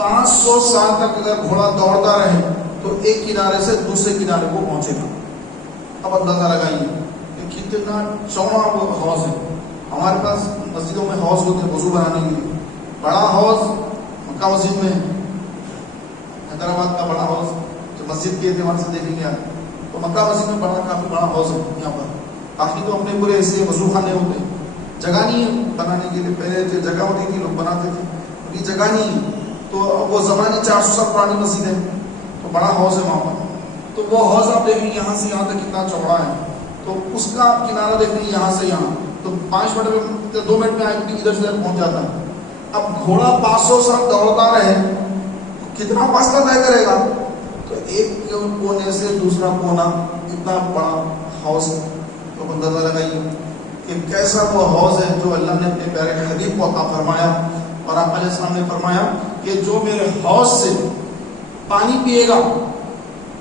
500 سال تک اگر گھوڑا دوڑتا رہے تو ایک کنارے سے دوسرے کنارے کو پہنچے گا. اب اندازہ لگائیے کہ کتنا چوڑا وہ حوض ہے. ہمارے پاس مسجدوں میں حوض ہوتے ہیں وضو بنانے کے لیے. بڑا حوض مکہ مسجد میں ہے، حیدرآباد کا بڑا حوض جو مسجد کے اعتبار سے دیکھیں گے تو مکہ مسجد میں کافی بڑا حوض ہے. یہاں پر کافی تو اپنے پورے ایسے وضو خانے ہوتے ہیں، جگہ نہیں ہے بنانے کے لیے. پہلے جو جگہ ہوتی تھی لوگ بناتے تھے، ابھی جگہ نہیں ہے. تو وہ زمانے 400 سال پرانی مسجد ہے تو بڑا حوض ہے وہاں پر. تو وہ حوض آپ دیکھیں یہاں سے یہاں تک کتنا چوڑا ہے. تو اس کا کنارہ دیکھیں یہاں سے یہاں تو 5 منٹ میں 2 منٹ میں ادھر سے ادھر پہنچ جاتا ہے. اب گھوڑا 500 سال دوڑتا رہے کتنا فاصلہ طے کرے گا؟ تو ایک کونے سے دوسرا کونا اتنا بڑا حوض ہے. تو اندازہ لگائیے کہ کیسا وہ حوض ہے جو اللہ نے اپنے پیارے حبیب کو عطا فرمایا. اور آپ علیہ السلام نے فرمایا کہ جو میرے حوض سے پانی پیے گا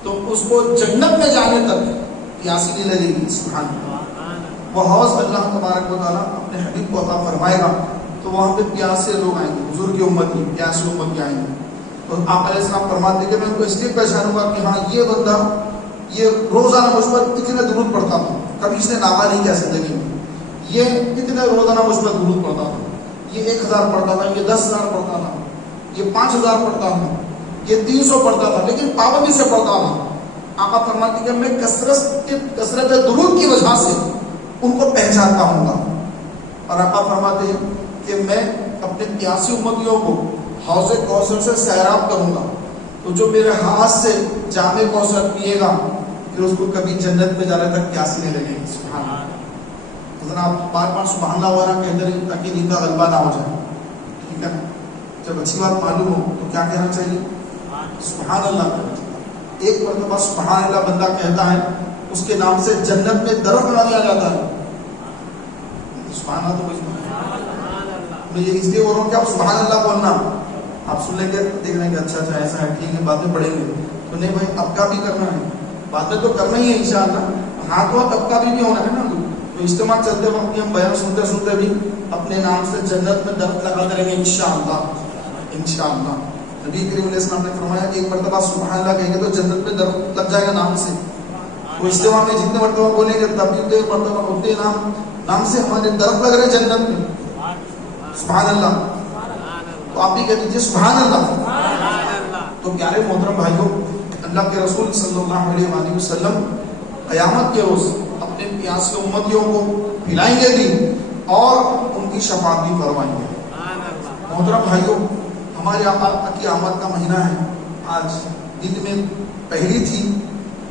تو اس کو جنت میں جانے تک پیاسی نہیں لگے گی. سبحان اللہ. وہ حوض اللہ تبارک و تعالیٰ اپنے حبیب کو عطا فرمائے گا تو وہاں پہ پیاسے لوگ آئیں گے، حضور کی امت کی پیاسی امت کی آئیں گے. تو آپ علیہ السلام فرماتے ہیں کہ میں ان کو اس لیے پہچانوں گا کہ ہاں یہ بندہ یہ روزانہ مجھ پر اتنے درود پڑھتا تھا، کبھی اس نے ناغا نہیں کیا زندگی میں. یہ اتنے روزانہ مجھ پر درود پڑھتا تھا، یہ 1000 پڑھتا تھا، یہ 10,000 پڑھتا تھا، یہ 5000 پڑھتا تھا، یہ 300 پڑھتا تھا، لیکن پابندی سے پڑھتا تھا. آقا فرماتے کہ میں کثرت درود کی وجہ سے ان کو پہچانتا ہوں گا. اور آقا فرماتے ہیں کہ میں اپنے پیاسی امتیوں کو حوض کوثر سے سیراب کروں گا تو جو میرے ہاتھ سے جام کوثر پیے گا پھر اس کو کبھی جنت میں جانے تک پیاسی نہیں لگے گی. سبحان اللہ. آپ بار بار سبحان اللہ وغیرہ کہتے رہیں تاکہ دین کا غلبہ نہ ہو جائے. ٹھیک ہے، جب اچھی بات معلوم ہو تو کیا کہنا چاہیے؟ سبحان اللہ. ایک مرتبہ سبحان اللہ بندہ کہتا ہے اس کے نام سے جنت میں درخت بنا دیا جاتا ہے. سبحان اللہ. تو میں یہ اس لیے بول رہا ہوں کہ آپ سبحان اللہ بولنا آپ سن لیں گے دیکھ لیں گے اچھا اچھا ایسا ہے ٹھیک ہے بعد میں پڑھیں گے. تو نہیں بھائی اب کا بھی کرنا ہے، بعد میں تو کرنا ہی ہے انشاءاللہ. ہاتھ ہوا تب کا بھی ہونا ہے نا. تو اجتماع چلتے وقت ہم بیان سنتے سنتے بھی اپنے نام سے جنت میں درخت لگاتے رہیں گے انشاءاللہ. انشاءاللہ نبی کریم علیہ السلام نے فرمایا کہ ایک مرتبہ سبحان اللہ کہیں گے تو جنت میں درخت لگ جائے گا نام سے. تو اجتماع میں جتنے مرتبہ بولیں گے تب بھی ایک مرتبہ اتنے نام سے ہمارے درخت لگ رہے ہیں جنت میں. سبحان اللہ. تو آپ بھی کہہ دیجیے سبحان اللہ. تو پیارے محترم بھائیوں، اللہ کے رسول صلی اللہ علیہ وآلہ وسلم قیامت کے روز اپنے پیاسی امتیوں کو پلائیں گے بھی اور ان کی شفاعت بھی فرمائیں گے. محترم بھائیوں، ہمارے آقا کی آمد کا مہینہ ہے. آج دن میں پہلی تھی،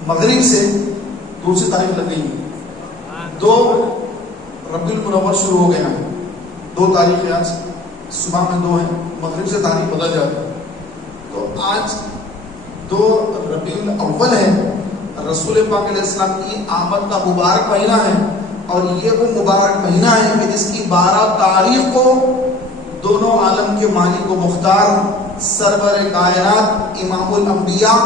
مغرب سے دوسری تاریخ لگ گئی. 2 ربیع المنور شروع ہو گیا ہے. 2 تاریخ آج صبح میں 2 ہیں، مغرب سے تاریخ بدل جاتی ہے. تو آج 2 ربیع الاول ہے. رسول پاک علیہ السلام کی آمد کا مبارک مہینہ ہے اور یہ وہ مبارک مہینہ ہے کہ جس کی 12 تاریخ کو دونوں عالم کے مالک و مختار سرور کائنات امام الانبیاء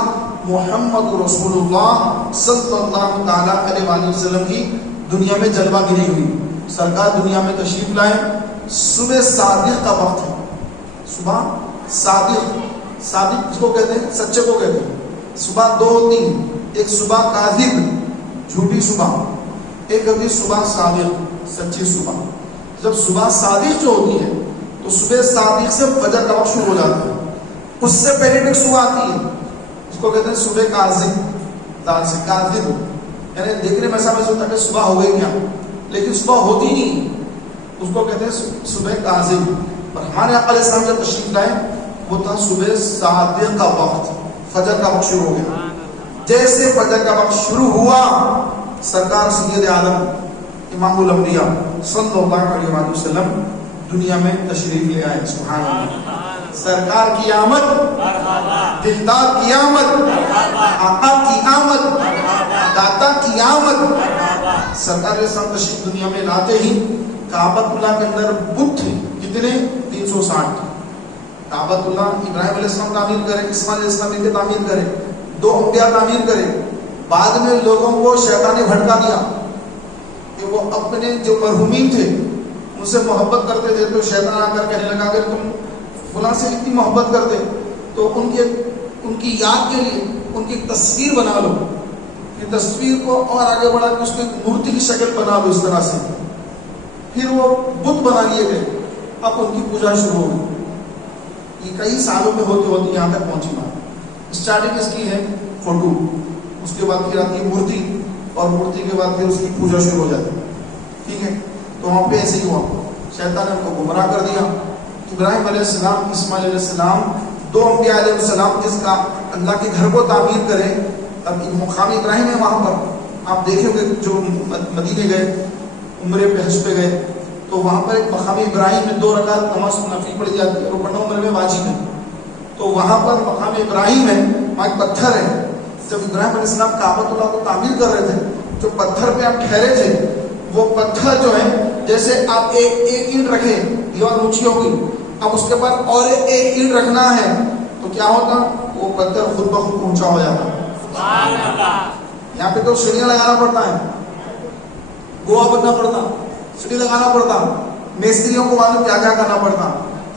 محمد رسول اللہ صلی اللہ تعالیٰ علیہ وآلہ وسلم کی دنیا میں جلوہ گری ہوئی. سرکار دنیا میں تشریف لائے. صبح صادق کا وقت ہے. صبح صادق، صادق جس کو کہتے ہیں سچے کو کہتے ہیں. صبح 2 ہوتی ہیں، ایک صبح کاذب جھوٹی صبح، ایک ہوتی صبح صادق سچی صبح. جب صبح صادق جو ہوتی ہے تو صبح صادق سے فجر کا وقت شروع ہو جاتا ہے. اس سے پہلے ایک صبح آتی ہے اس کو کہتے ہیں صبح کاذب. دال سے کاذب یعنی دیکھنے میں ایسا محسوس ہوتا ہے کہ صبح ہو گئی کیا، لیکن صبح ہوتی نہیں، اس کو کہتے ہیں صبح کاذب. اور ہمارے آقا علیہ السلام جب تشریف لائے وہ تھا صبح صادق کا وقت، فجر کا وقت شروع ہو گیا. جیسے فجر کا وقت شروع ہوا سرکار سید عالم امام الانبیاء صلی اللہ علیہ وسلم دنیا میں تشریف لے آئے. سبحان اللہ. سرکار کی آمد، دلدار کی آمد، آقا کی آمد، داتا کی آمد. سرکار علیہ السلام تشریف دنیا میں لاتے ہی کعبۃ اللہ کے اندر بت تھے. کتنے؟ 360. کعبۃ اللہ ابراہیم علیہ السلام تعمیر کرے، اسماعیل علیہ السلام کی تعمیر کرے، 2 انبیاء تعمیر کرے. بعد میں لوگوں کو شیطان نے بھٹکا دیا کہ وہ اپنے جو مرحومین تھے ان سے محبت کرتے تھے. تو شیطان آ کر کہنے لگا کہ تم فلاں سے اتنی محبت کرتے تو ان کی یاد کے لیے ان کی تصویر بنا لو، کہ تصویر کو اور آگے بڑھا کے اس کو ایک مورتی کی شکل بنا لو اس طرح سے. پھر وہ بت بنا لیے گئے، اب ان کی پوجا شروع ہو گئی. یہ کئی سالوں میں ہوتے ہوتے یہاں تک پہنچی بات. اسٹارٹنگ اس کی ہے فوٹو، اس کے بعد پھر آتی ہے مورتی، اور مورتی کے بعد پھر اس کی پوجا شروع ہو جاتی ہے. ٹھیک ہے، تو وہاں پہ ایسے ہی ہوا، شیطان نے ان کو گمراہ کر دیا. ابراہیم علیہ السلام، اسماعیل علیہ السلام، دو انبیاء علیہ السلام جس کا اللہ کے گھر کو تعمیر کرے. اب مقام ابراہیم ہے وہاں پر، آپ دیکھیں گے جو مدینے گئے، عمرے پہ حج پہ گئے، تو وہاں پر ایک مقام ابراہیم میں 2 رکعت نماز نفل پڑھی جاتی ہے، اور وہ پڑھنا عمرے میں واجب ہے. تو وہاں پر مقام ابراہیم ہے، وہاں ایک پتھر ہے. جب ابراہیم علیہ السلام کعبۃ اللہ کو تعمیر کر رہے تھے، جو پتھر پہ آپ ٹھہرے تھے، وہ پتھر جو ہے جیسے آپ ایک اینٹ رکھے، دیوار اونچی ہوگی، اب اس کے بعد اور ایک اینٹ رکھنا ہے تو کیا ہوتا، وہ پتھر خود بخود اونچا ہو جاتا. یہاں پہ تو سیڑھیاں لگانا پڑتا ہے، گوا بننا پڑتا، سیڑھی لگانا پڑتا، مستریوں کو معلوم کیا کیا کرنا پڑتا.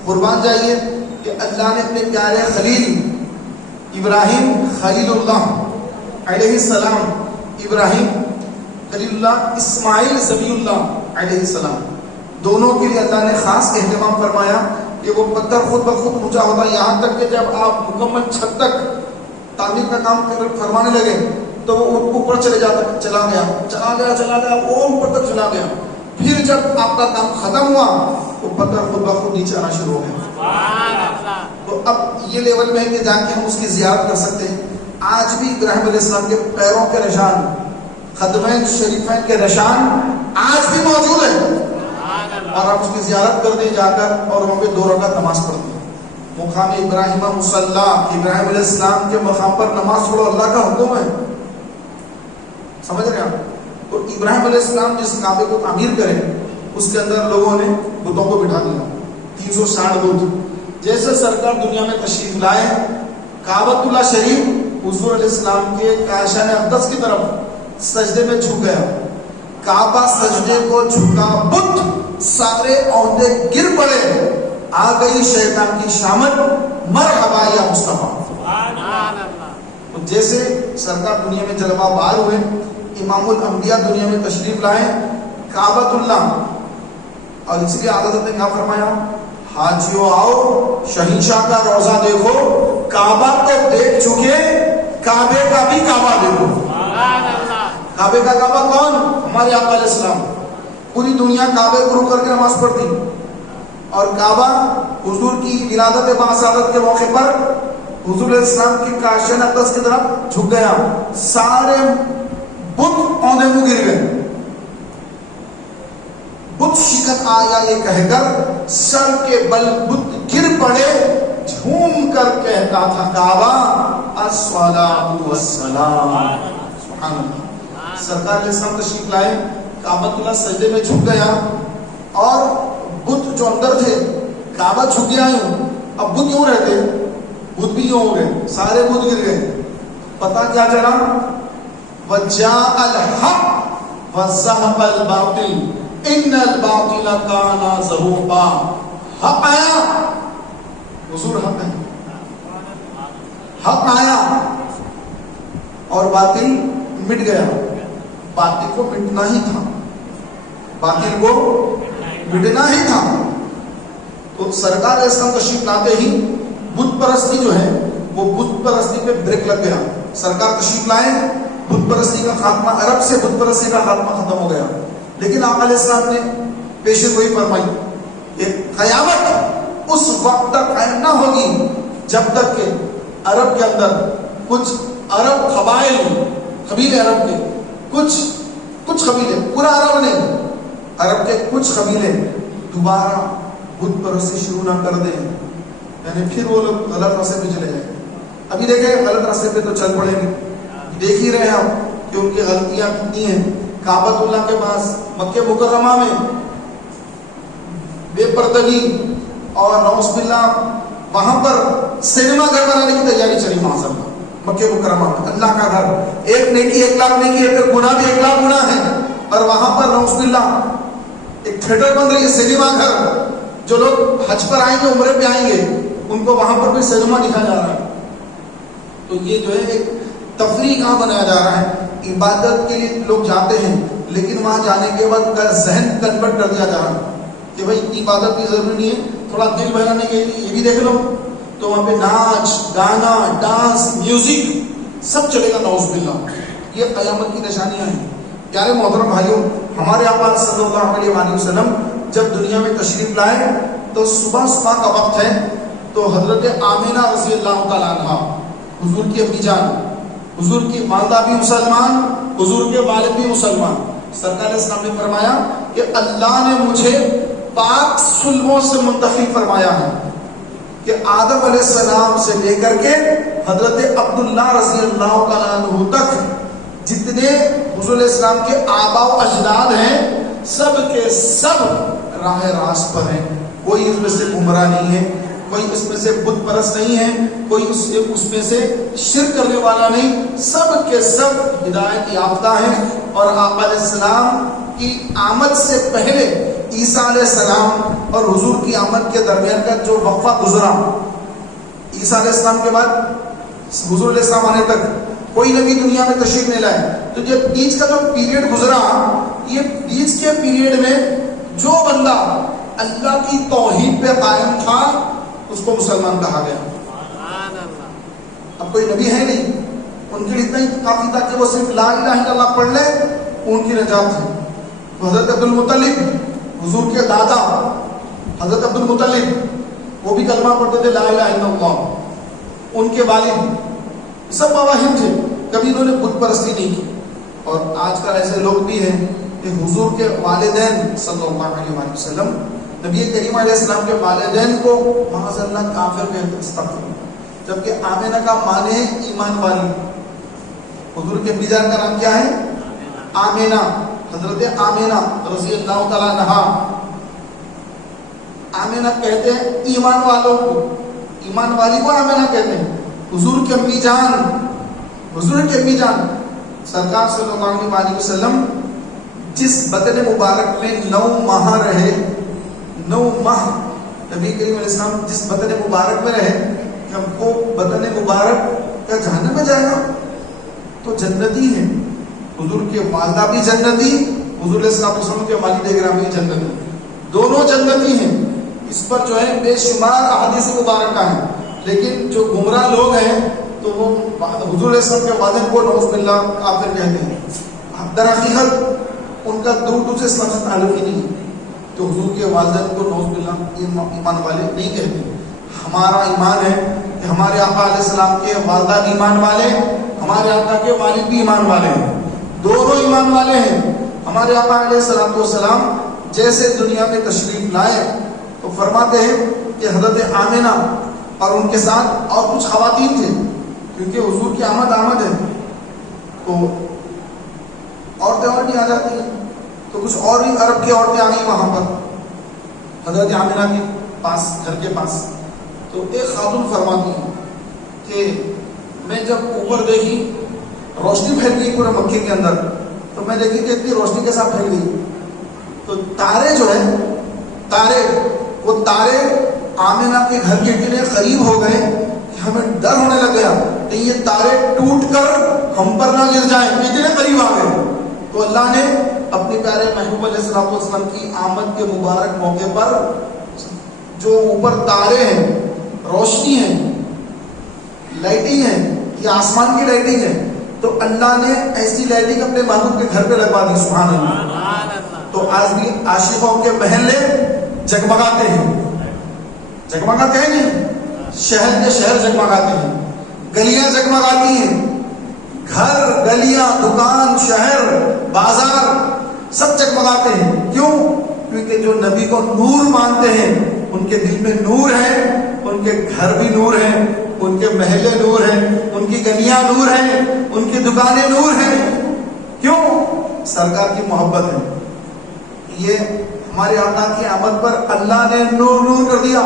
قربان جائیے کہ اللہ نے اپنے پیارے خلیل ابراہیم خلیل اللہ علیہ السلام، ابراہیم خلیل اللہ، اسماعیل ذبیح اللہ علیہ السلام، دونوں کے لیے اللہ نے خاص اہتمام فرمایا کہ وہ پتھر خود بخود اونچا ہوتا. یہاں تک کہ جب آپ مکمل چھت تک تعمیر کا کام فرمانے لگے تو وہ اوپر چلا گیا وہ اوپر تک چلا گیا. پھر جب آپ کا کام ختم ہوا تو پتھر خود بخود نیچے آنا شروع ہو گیا. تو اب یہ لیول میں ہے کہ جا کے ہم اس کی زیارت کر سکتے ہیں. آج بھی ابراہیم علیہ السلام کے پیروں کے نشان، خدمین شریفین کے نشان آج بھی موجود ہیں، اور آپ اس کی زیارت کر دیں جا کر، اور وہاں پہ 2 رکعت نماز پڑھ دیں. مقام ابراہیم مصلی، ابراہیم علیہ السلام کے مقام پر نماز پڑھو، اللہ کا حکم ہے. سمجھ رہے ہیں آپ؟ تو ابراہیم علیہ السلام جس کعبے کو تعمیر کرے، اس کے اندر لوگوں نے بتوں کو بٹھا دیا، 360 بت. جیسے سرکار دنیا میں تشریف لائے، کعبۃ اللہ شریف حضور علیہ السلام کے کاشان اقدس کی طرف سجدے میں جھک گیا. کعبہ سجدے کو جھکا، بت سارے عہدے گر پڑے. آ گئی شیطان کی شامت، مرحبا یا مصطفیٰ. جیسے سرکار دنیا میں جلوہ بار ہوئے، امام الانبیاء دنیا میں تشریف لائے، کعبۃ اللہ، اور اس لیے حضرت نے کیا فرمایا، حاجیوں آؤ شہنشاہ کا روضہ دیکھو. کعبہ تو دیکھ چکے، کعبے کا بھی کعبہ دیکھو. کعبے کا کعبہ کون؟ ہمارے آقا علیہ السلام. پوری دنیا کعبے کو رک کر کے نماز پڑھتی، اور کعبہ حضور کی ولادت باعثادت کے موقع پر حضور علیہ السلام کی کاشان اقدس کی طرف جھک گیا. سارے بت اوندے منہ گر گئے. بت شکت آیا یہ کہہ کر سر کے بل بت گر پڑے. جھوم کر کہتا تھا کعبہ الصلاۃ والسلام. سبحان اللہ. سرکار علیہ السلام تشریف لائے، کعبۃ اللہ سجدے میں جھک گیا، اور بت جو اندر تھے، کعبہ جھک گیا یوں، اب بت یوں رہتے، بت بھی یوں ہو گئے، سارے بت گر گئے. پتا کیا چلا، وجاء الحق وزهق الباطل ان الباطل کان زہوقا. حق آیا، حضور حق ہے، حق آیا اور باطل مٹ گیا. باطل کو مٹنا ہی تھا، باطل کو مٹنا ہی تھا. تو سرکار علیہ السلام تشریف لاتے ہی بت پرستی جو ہے، وہ بت پرستی پہ بریک لگ گیا. سرکار تشریف لائے، بت پرستی کا خاتمہ، عرب سے بت پرستی کا خاتمہ ختم ہو گیا. لیکن آقا علیہ السلام نے پیشن گوئی فرمائی کہ قیامت اس وقت تک قائم نہ ہوگی جب تک کہ عرب کے اندر کچھ عرب قبیلے عرب کے کچھ قبیلے، پورا عرب نہیں، عرب کے کچھ قبیلے دوبارہ بت پرستی شروع نہ کر دیں، یعنی پھر وہ لوگ غلط راستے پہ چلے جائیں. ابھی دیکھیں غلط راستے پہ تو چل پڑیں گے، دیکھ ہی رہے ہم کہ ان کی غلطیاں کتنی ہیں. کعبۃ اللہ کے پاس مکہ مکرمہ میں بے پردگی اور نعوذ باللہ وہاں پر سینما گھر بنانے کی تیاری چلی. معاذ اللہ، مکہ مکرمہ میں اللہ کا گھر، ایک نیکی 1 لاکھ نیکی ہے، پھر گناہ بھی 1 لاکھ گناہ ہے، اور وہاں پر نعوذ باللہ ایک تھیٹر بن رہی ہے، سینما گھر. جو لوگ حج پر آئیں گے، عمرے پہ آئیں گے، ان کو وہاں پر کوئی سینما دکھایا جا رہا ہے. تو یہ جو ہے ایک تفریح کہاں بنایا جا رہا ہے. عبادت کے لیے لوگ جاتے ہیں لیکن وہاں جانے کے بعد ذہن کنورٹ کر دیا جا رہا ہے کہ بھائی عبادت کی ضروری نہیں ہے, تھوڑا دل بہلانے کے لیے یہ بھی دیکھ لو. تو وہاں پہ ناچ گانا ڈانس میوزک سب چلے گا, نعوذ باللہ. یہ قیامت کی نشانیاں ہیں. پیارے محترم بھائیوں, ہمارے آقا صلی اللہ علیہ وآلہ وسلم جب دنیا میں تشریف لائے تو صبح صبح کا وقت ہے, تو حضرت آمینہ رضی اللہ تعالیٰ عنہ, حضور کی امی جان, حضور کی والدہ بھی مسلمان, حضور کے والد بھی مسلمان, سرکار اسلام نے فرمایا کہ اللہ نے مجھے پاک سلبوں سے منتخب فرمایا ہے کہ آدم علیہ السلام سے لے کر کے حضرت عبداللہ رضی اللہ تعالیٰ عنہ تک جتنے حضور علیہ السلام کے آباء و اجداد ہیں سب کے سب راہ راست پر ہیں. کوئی اس میں سے گمراہ نہیں ہے, کوئی اس میں سے بت پرست نہیں ہے, کوئی اس میں سے شرک کرنے والا نہیں, سب کے سب ہدایت یافتہ ہیں. اور آقا علیہ السلام کی آمد سے پہلے عیسیٰ علیہ السلام اور حضور کی آمد کے درمیان کا جو وقفہ گزرا, عیسیٰ علیہ السلام کے بعد حضور علیہ السلام آنے تک کوئی نبی دنیا میں تشریف نہیں لائے, تو جب بیچ کا جو پیریڈ گزرا, یہ بیچ کے پیریڈ میں جو بندہ اللہ کی توحید پہ قائم تھا اس کو مسلمان کہا گیا. اب کوئی نبی ہے نہیں, ان کے لیے اتنا ہی کافی تھا کہ وہ صرف لا الہ الا اللہ پڑھ لے, ان کی نجات ہے. تو حضرت عبد المطلب, حضور کے دادا حضرت عبد المطلب, وہ بھی کلمہ پڑھتے تھے لا الہ الا اللہ. ان کے والد سب مواہب تھے, کبھی انہوں نے بت پرستی نہیں کی. اور آج کل ایسے لوگ بھی ہیں کہ حضور کے والدین صلی اللہ علیہ وسلم, نبی کریم علیہ السلام کے والدین کو معاذ اللہ کافر کہتے ہیں, جبکہ آمینہ کا معنی ہے ایمان والی. حضور کے بیجا کا نام کیا ہے؟ آمینہ. حضرت آمینہ رضی اللہ تعالیٰ عنہا, آمینہ کہتے ہیں ایمان والوں کو, ایمان والی کو آمینہ کہتے ہیں. حضور کے امی جان, حضور کے امی جان سرکار صلی اللہ علیہ وسلم جس بدن مبارک میں 9 ماہ رہے, 9 ماہ نبی کریم علیہ السلام جس بدن مبارک میں رہے کہ ہم کو بدن مبارک کیا جہنم میں جائے گا, تو جنتی ہیں. حضور کے والدہ بھی جنتی, حضور علیہ السلام کے والد گرامی بھی جنتی, دونوں جنتی ہیں. اس پر جو ہے بے شمار احادیث مبارکہ ہیں. لیکن جو گمراہ لوگ ہیں تو وہ حضور علیہ السلام کے والدین کو نعوذ باللہ کافر کہتے ہیں. در حقیقت ان کا دور دور سے اسلام سے تعلق ہی نہیں ہے. تو حضور کے والدین کو نعوذ باللہ ایمان والے نہیں کہتے. ہمارا ایمان ہے کہ ہمارے آقا علیہ السلام کے والدہ بھی ایمان والے, ہمارے آقا کے والد بھی ایمان والے ہیں, دونوں ایمان والے ہیں. ہمارے آقا علیہ السلام جیسے دنیا میں تشریف لائے تو فرماتے ہیں کہ حضرت آمینہ اور ان کے ساتھ اور کچھ خواتین تھے, کیونکہ حضور کی آمد ہے تو عورتیں اور بھی آ جاتی ہیں, تو کچھ اور بھی عرب کی عورتیں آ گئی وہاں پر حضرت آمینہ کے پاس, گھر کے پاس. تو ایک خاتون فرماتی ہیں کہ میں جب اوپر دیکھی روشنی پھیل گئی پورے مکے کے اندر, تو میں دیکھی کہ اتنی روشنی کے ساتھ پھیل گئی, تو تارے جو ہے تارے, وہ تارے آمینہ کے گھر کے اتنے قریب ہو گئے کہ ہمیں ڈر ہونے لگ گیا کہ یہ تارے ٹوٹ کر ہم پر نہ گر جائیں, اتنے قریب آ گئے. تو اللہ نے اپنے پیارے محبوب علیہ السلام کی آمد کے مبارک موقع پر جو اوپر تارے ہیں, روشنی ہے, لائٹنگ ہے, یہ آسمان کی لائٹنگ ہے, تو اللہ نے ایسی لائٹنگ اپنے محبوب کے گھر پہ لگوا دی. سبحان اللہ. تو آج بھی عاشقوں کے محلے جگمگاتے ہیں, جگمگاتے ہیں نہیں, شہر کے شہر جگمگاتے ہیں, گلیاں جگمگاتی ہیں, گھر گلیاں دکان شہر بازار سب جگمگاتے ہیں. کیوں؟ کیونکہ جو نبی کو نور مانتے ہیں ان کے دل میں نور ہے, ان کے گھر بھی نور ہیں, ان کے محلے نور ہیں, ان کی گلیاں نور ہیں, ان کی دکانیں نور ہیں. کیوں؟ سرکار کی محبت ہے. یہ ہمارے آقا کی آمد پر اللہ نے نور نور کر دیا.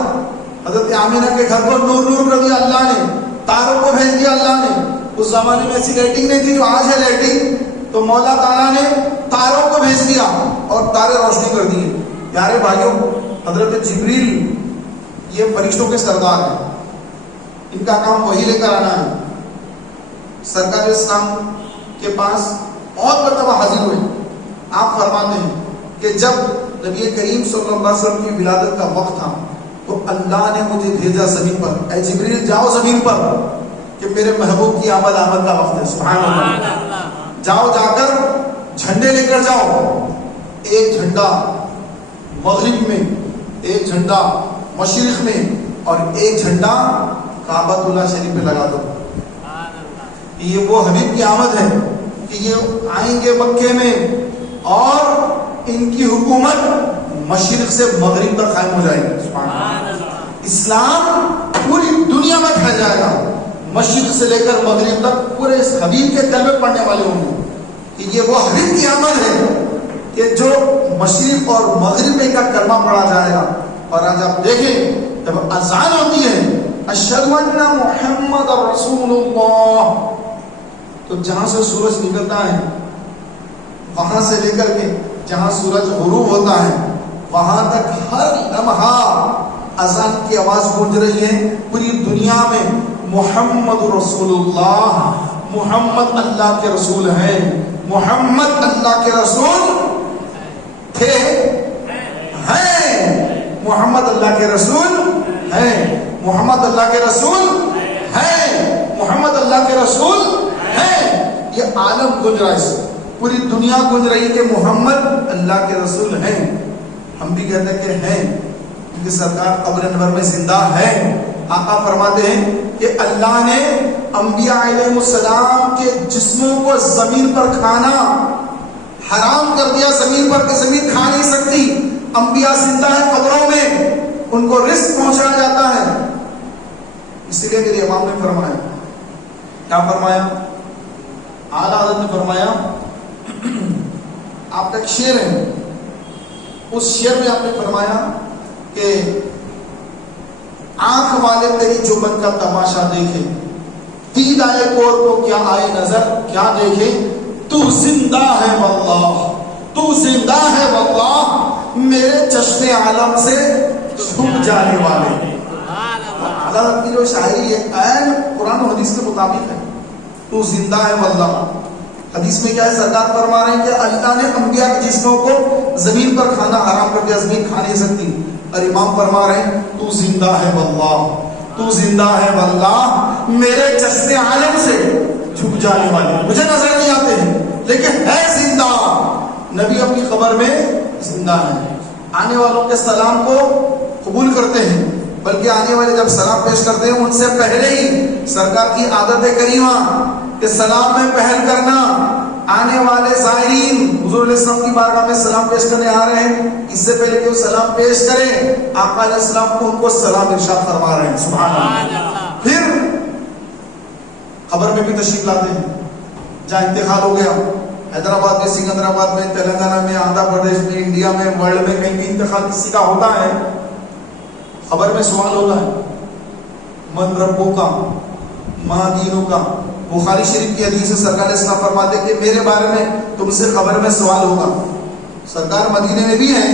حضرت آمینہ کے گھر پر نور نور کر دیا اللہ نے, تاروں کو بھیج دیا اللہ نے. اس زمانے میں ایسی لائٹنگ نہیں تھی جو آج ہے لائٹنگ, تو مولا تعالیٰ نے تاروں کو بھیج دیا اور تارے روشنی کر دیے. پیارے بھائیوں, حضرت جبریل یہ فرشتوں کے سردار ہیں, ان کا کام وہی لے کر آنا ہے. سرکار اسلام کے پاس بہت مرتبہ حاضر ہوئے. آپ فرماتے ہیں کہ جب نبی کریم صلی اللہ علیہ وسلم کی ولادت کا وقت تھا تو اللہ نے مجھے بھیجا زمین پر، اے جبریل جاؤ زمین پر کہ میرے محبوب کی آمد کا وقت ہے. سبحان اللہ. جاؤ، جا کر جھنڈے لے کر جاؤ. ایک جھنڈا مغرب میں، ایک جھنڈا مشرق میں، اور ایک جھنڈا کعبۃ اللہ شریف پہ لگا دو. یہ وہ حبیب کی آمد ہے کہ یہ آئیں گے مکے میں اور ان کی حکومت مشرق سے مغرب تک قائم ہو جائے گی. اسلام پوری دنیا میں پھیل جائے گا. مشرق سے لے کر مغرب تک پورے اس حبیب کے کلمے پڑھنے والے ہوں گے کہ یہ وہ حبیب کی آمد ہے کہ جو مشرق اور مغرب میں کا کلمہ پڑھا جائے گا. اور آج آپ دیکھیں جب اذان ہوتی ہے اشہد ان محمد رسول اللہ، تو جہاں سے سورج نکلتا ہے وہاں سے لے کر کے جہاں سورج غروب ہوتا ہے وہاں تک ہر لمحہ اذان کی آواز گونج رہی ہے پوری دنیا میں. محمد رسول اللہ، محمد اللہ کے رسول ہیں، محمد اللہ کے رسول تھے، ہیں، محمد اللہ کے رسول ہیں، محمد اللہ کے رسول ہیں، محمد اللہ کے رسول ہیں. یہ عالم گونج رہا ہے، پوری دنیا گونج رہی ہے کہ محمد اللہ کے رسول ہیں. ہم بھی کہتے ہیں کہ ہیں کیونکہ سرکار قبر انور میں زندہ ہے. آقا فرماتے ہیں کہ اللہ نے انبیاء علیہ السلام کے جسموں کو زمین پر کھانا حرام کر دیا، زمین پر کہ زمین کھا نہیں سکتی. انبیاء زندہ ہیں قبروں میں، ان کو رزق پہنچایا جاتا ہے. اسی لیے میرے امام نے فرمایا، کیا فرمایا؟ اعلیٰ حضرت نے فرمایا، آپ کا ایک شعر ہے، اس شعر میں آپ نے فرمایا کہ آنکھ والے تیری جبن کا تماشا دیکھے، دید آئے کور کو کیا آئے نظر کیا دیکھے، تو زندہ ہے واللہ، تو زندہ ہے واللہ، میرے چشم عالم سے چھپ جانے والے. اللہ کی جو شاعری ہے عین قرآن و حدیث کے مطابق ہے. تو زندہ ہے واللہ. حدیث میں کیا ہے؟ سرکار فرما رہے ہیں کہ اللہ نے انبیاء کے جسموں کو زمین پر کھانا حرام کر دیا، زمین کھا نہیں سکتی. اور امام فرما رہے ہیں تو زندہ ہے واللہ، تو زندہ ہے واللہ، میرے چشم عالم سے چھپ جانے والے. مجھے نظر نہیں آتے ہیں لیکن ہے زندہ. نبی اپنی خبر میں زندہ ہے. آنے والوں کے سلام کو قبول کرتے ہیں، بلکہ آنے والے جب سلام پیش کرتے ہیں ان سے پہلے ہی سرکار کی عادت کریمہ کہ سلام میں پہل کرنا. آنے والے زائرین حضور علیہ السلام کی بارگاہ میں سلام پیش کرنے آ رہے ہیں، اس سے پہلے کہ وہ سلام پیش کریں آقا علیہ السلام کو ان کو سلام ارشاد فرما رہے ہیں. سبحان اللہ. پھر قبر میں بھی تشریف لاتے ہیں. جہاں انتقال ہو گیا، حیدرآباد میں، سکندرآباد میں، تلنگانہ میں، آندھرا پردیش میں، انڈیا میں، ورلڈ میں کہیں بھی انتقال کسی کا ہوتا ہے، خبر میں سوال ہوتا ہے من ربوں کا، ماں دینوں کا. بخاری شریف کی حدیث سے سرکار اسلام فرماتے کہ میرے بارے میں تم سے خبر میں سوال ہوگا. سرکار مدینے میں بھی ہیں،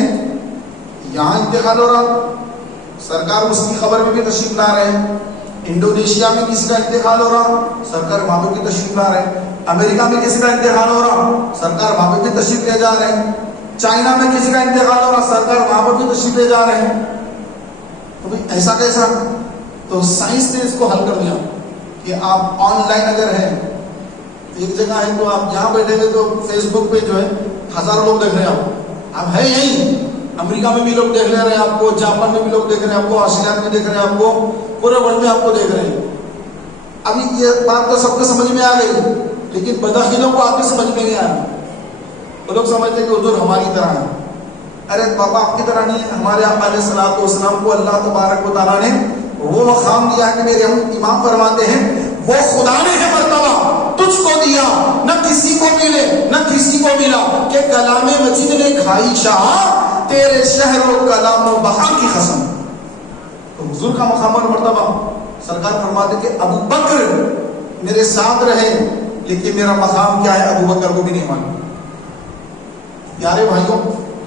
یہاں انتقال ہو رہا، سرکار اس کی خبر میں بھی تشریف لا رہے ہیں. انڈونیشیا میں کسی کا انتقال ہو رہا، سرکار وہاں پہ بھی تشریف لا رہے ہیں. امریکہ میں کسی کا انتقال ہو رہا، سرکار وہاں پہ بھی تشریف لے جا رہے ہیں. چائنا میں کسی کا انتقال ہو رہا، سرکار وہاں پہ بھی تشریف لے جا رہے ہیں. تو بھائی ایسا کیسا؟ تو سائنس نے اس کو حل کر دیا کہ آپ آن لائن اگر ہیں، ایک جگہ ہے تو آپ یہاں بیٹھے ہوئے تو فیس بک پہ جو ہے ہزاروں لوگ دیکھ رہے ہیں آپ ہے یہیں. امریکہ میں بھی لوگ دیکھ لے رہے ہیں آپ کو، جاپان میں بھی لوگ دیکھ رہے ہیں آپ کو، آسٹریلیا میں دیکھ رہے ہیں آپ کو، پورے ورلڈ میں آپ کو دیکھ رہے ہیں. ابھی یہ بات تو سب کو سمجھ میں آ گئی، لیکن بداخلوں کو آپ کو سمجھ میں نہیں آیا. وہ لوگ سمجھتے ہیں کہ حضور ہماری طرح ہے. ارے بابا آپ کی طرح نہیں ہے. ہمارے آقا علیہ الصلوۃ والسلام کو اللہ تبارک و تعالیٰ نے وہ مقام دیا کہ میرے امام فرماتے ہیں وہ خدا نے ہے مرتبہ تجھ کو دیا، نہ کسی کو ملے نہ کسی کو ملا، کہ کلام مجید نے کھائی شاہ تیرے شہر و کلام و بہا کی قسم. تو حضور کا مقام اور مرتبہ سرکار فرماتے کہ ابو بکر میرے ساتھ رہے لیکن میرا مقام کیا ہے ابو بکر کو بھی نہیں مانا. پیارے بھائیوں،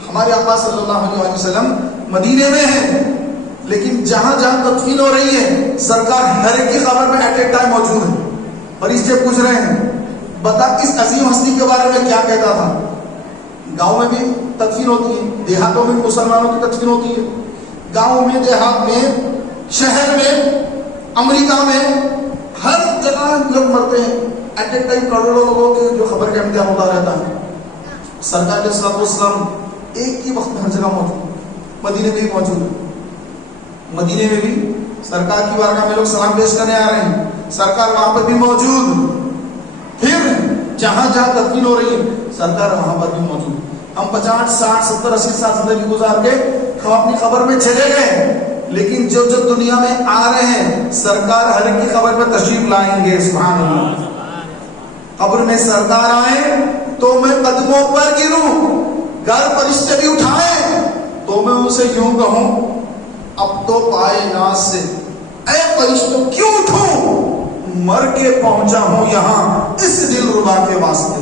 ہمارے آقا صلی اللہ علیہ وسلم مدینے میں ہیں، لیکن جہاں جہاں تدفین ہو رہی ہے سرکار ہر ایک کی خبر میں ایٹ اے ٹائم موجود ہے. فرشتے پوچھ رہے ہیں بتا اس عظیم ہستی کے بارے میں کیا کہتا تھا. گاؤں میں بھی تدفین ہوتی ہے, دیہاتوں میں مسلمانوں کی تدفین ہوتی ہے, گاؤں میں, دیہات میں, شہر میں, امریکہ میں, ہر جگہ لوگ مرتے ہیں. ایٹ اے ٹائم کروڑوں لوگوں کے جو خبر کا امتحان ہوتا رہتا ہے. سرکار کے صلی اللہ علیہ وسلم ایک ہی وقت میں ہر جگہ موجود, مدینے میں بھی موجود ہے. مدینے میں بھی سرکار کی بارگاہ میں لوگ سلام پیش کرنے آ رہے ہیں, سرکار وہاں پر بھی موجود. پھر جہاں جہاں تدفین ہو رہی ہے سرکار وہاں پر بھی موجود. ہم 50 60 70 80 سال زندگی گزار کے ہم اپنی خبر میں چلے گئے, لیکن جو جو دنیا میں آ رہے ہیں سرکار ہر ایک کی خبر میں تشریف لائیں گے. سبحان اللہ. قبر میں سرکار آئے تو میں قدموں پر گروں, گھر فرشتے بھی اٹھائے تو میں ان سے یوں کہوں اب تو پائے ناز سے اے فرشتوں کیوں اٹھوں, مر کے پہنچا ہوں یہاں اس دل ربا کے واسطے.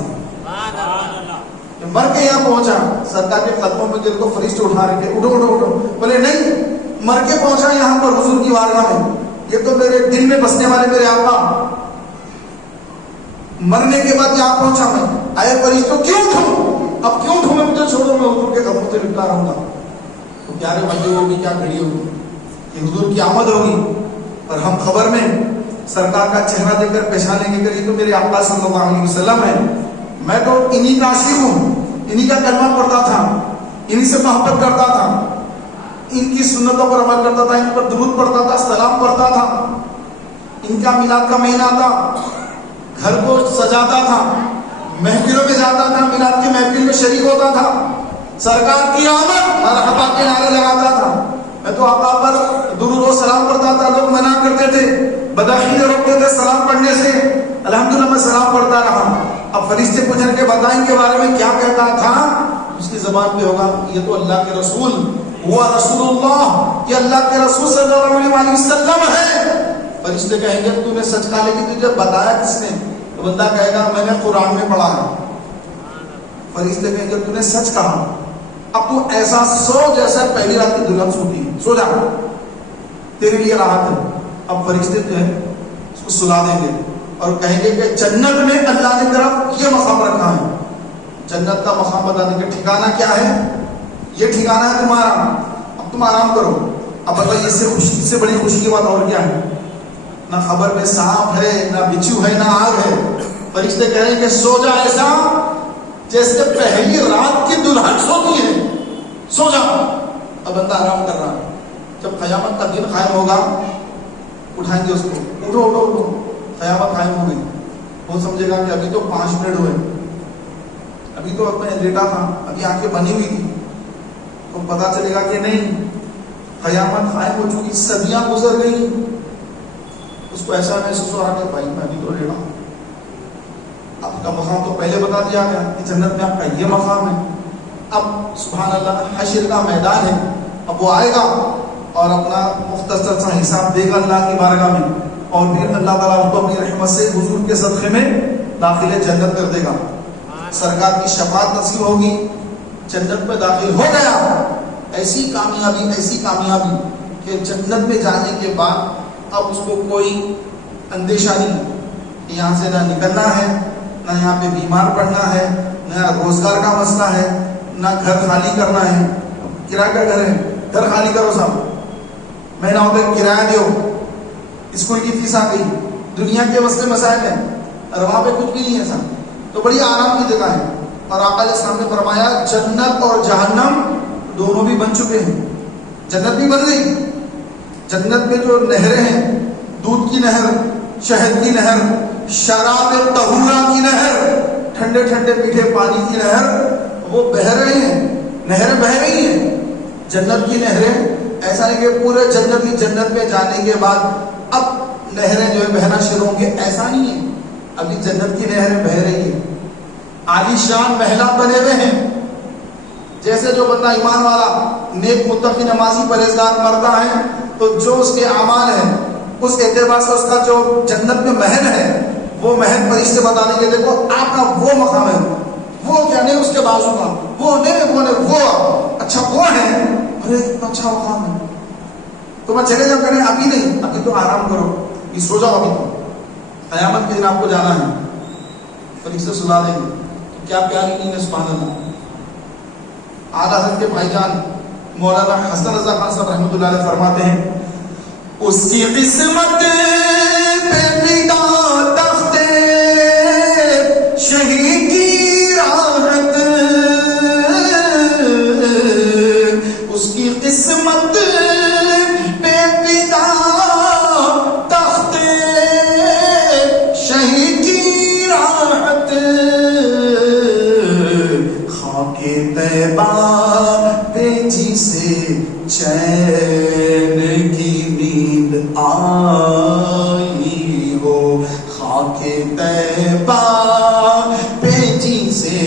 مر کے یہاں پہنچا, سرکار کے قدموں میں گر تو فرشتے اٹھا رہے تھے, اٹھو اٹھو اٹھو. بولے نہیں, مر کے پہنچا یہاں پر حضور کی بارگاہ میں, یہ تو میرے دل میں بسنے والے میرے آقا, مرنے کے بعد یہاں پہنچا میں. اے فرشتوں کیوں اٹھوں, اب کیوں اٹھوں, میں مجھے چھوڑو, میں حضور کے قدموں سے لپٹا رہوں گا. تو پیارے بندے ہوگی کیا گھڑی ہوگی کہ حضور کی آمد ہوگی اور ہم خبر میں سرکار کا چہرہ دیکھ کر پہچانیں گے کہ یہ تو میرے آقا صلی اللہ علیہ وسلم ہے. میں تو انہی کا عاشق ہوں, انہی کا کلمہ پڑھتا تھا, انہی سے محبت کرتا تھا, ان کی سنتوں پر عمل کرتا تھا, ان پر درود پڑھتا تھا, سلام پڑھتا تھا. ان کا میلاد کا مہینہ تھا, گھر کو سجاتا تھا, محفلوں میں جاتا تھا, میلاد کی محفل میں شریک ہوتا تھا, سرکار کی آمد مرحبا کے نعرے لگاتا تھا. میں تو آقا پر درود و سلام پڑھتا تھا, لوگ منع کرتے تھے, بداخی روکتے تھے سلام پڑھنے سے, الحمدللہ میں سلام پڑھتا رہا. اب فرشتے پوچھیں کے بتائیں کے بارے میں کیا کہتا تھا, اس کی زبان پہ ہوگا یہ تو اللہ کے رسول, ہوا رسول اللہ, یہ اللہ کے رسول صلی اللہ علیہ وسلم ہے. فرشتے کہیں گے تو نے سچ کہا, لیکن تجھے بتایا کس نے؟ تو بندہ کہے گا میں نے قرآن میں پڑھا ہے. فرشتے کہیں گے تو نے سچ کہا, اب تو ایسا سو جیسا پہلی رات کی دلہن سوتی ہے, سو جا, تیرے لیے راحت ہے. اب فرشتے جو ہے اس کو سلا دیں گے اور کہیں گے کہ جنت میں اللہ نے طرف یہ مقام رکھا ہے. جنت کا مقام بتانے کا ٹھکانہ کیا ہے, یہ ٹھکانہ ہے تمہارا, اب تم آرام کرو. اب بتائیے اس سے بڑی خوشی کی بات اور کیا ہے؟ نہ خبر میں سانپ ہے, نہ بچھو ہے, نہ آگ ہے. فرشتے کہہ رہے ہیں کہ سو جا ایسا جیسے پہلی رات کی دلہن سوتی ہے, سو جا. اب بندہ آرام کر رہا ہے. جب قیامت کا دن قائم ہوگا اٹھائیں گے اس کو, اٹھو اٹھو اٹھو, قیامت قائم ہو گئی. وہ سمجھے گا کہ ابھی تو 5 منٹ ہوئے, ابھی تو میں لیٹا تھا, ابھی آنکھیں بنی ہوئی تھی. تو پتا چلے گا کہ نہیں, قیامت قائم ہو چکی, صدیاں گزر گئی. اس کو ایسا محسوس ہو رہا کہ بھائی میں ابھی تو لیٹا ہوں. آپ کا مقام تو پہلے بتا دیا گیا کہ جنت میں آپ کا یہ مقام ہے. اب سبحان اللہ حشر کا میدان ہے, اب وہ آئے گا اور اپنا مختصر سا حساب دے گا اللہ کی بارگاہ میں, اور پھر اللہ تعالیٰ اس کو اپنی رحمت سے حضور کے صدقے میں داخل جنت کر دے گا. سرکار کی شفاعت نصیب ہوگی, جنت میں داخل ہو گیا. ایسی کامیابی کہ جنت میں جانے کے بعد اب اس کو کوئی اندیشہ نہیں کہ یہاں سے نہ نکلنا ہے, نہ یہاں پہ بیمار پڑنا ہے, نہ روزگار کا مسئلہ ہے, نہ گھر خالی کرنا ہے. کرایہ کا گھر ہے, گھر خالی کرو صاحب, مہینہ ہوتا ہے کرایہ دو, اسکول کی فیس آ گئی, دنیا کے مسئلے مسائل ہیں, اور وہاں پہ کچھ بھی نہیں ہے صاحب. تو بڑی آرام کی جگہ ہے. اور آقا علیہ السلام نے فرمایا جنت اور جہنم دونوں بھی بن چکے ہیں. جنت بھی بن گئی. جنت میں جو نہریں ہیں, دودھ کی نہر, شہد کی نہر, شراب طہورہ کی نہر, ٹھنڈے ٹھنڈے میٹھے پانی کی نہر, وہ بہہ رہے ہیں, نہریں بہہ رہی ہیں. جنت کی نہریں, ایسا نہیں کہ پورے جنت میں جانے کے بعد اب نہریں جو ہے بہنا شروع ہوں گے, ایسا نہیں ہے. ابھی جنت کی نہریں بہہ رہی ہیں. عالی شان محلات بنے ہوئے ہیں. جیسے جو بندہ ایمان والا نیک متقی نمازی پرہیزگار مرتا ہے تو جو اس کے اعمال ہیں اس اعتبار سے اس کا جو جنت میں محل ہے وہ محل فرشتے بتانے کے دیکھو آپ کا وہ مقام ہے, وہ کیا نہیں اس کے بازو کا, وہ نہیں وہ اچھا وہ ہے, ارے اتنا اچھا مقام ہے. تو میں چلے جاؤں کہنے ابھی نہیں، ابھی تو آرام کرو، یہ سو جاؤ، ابھی تو قیامت کے دن آپ کو جانا ہے، فرشتے سلا دیں گے. کیا پیاری نیند ہے، سبحان اللہ. اعلیٰ حضرت کے بھائی جان مولانا حسن رضا خان صاحب رحمۃ اللہ علیہ فرماتے ہیں اس کی قسمت پہ فدا تخت شہید کی راحت، اس کی قسمت پہ فدا تخت شہید کی راحت، خاک طیبہ پہ جسے چین کی نیند آئی ہو، خاک طیبہ پہ جسے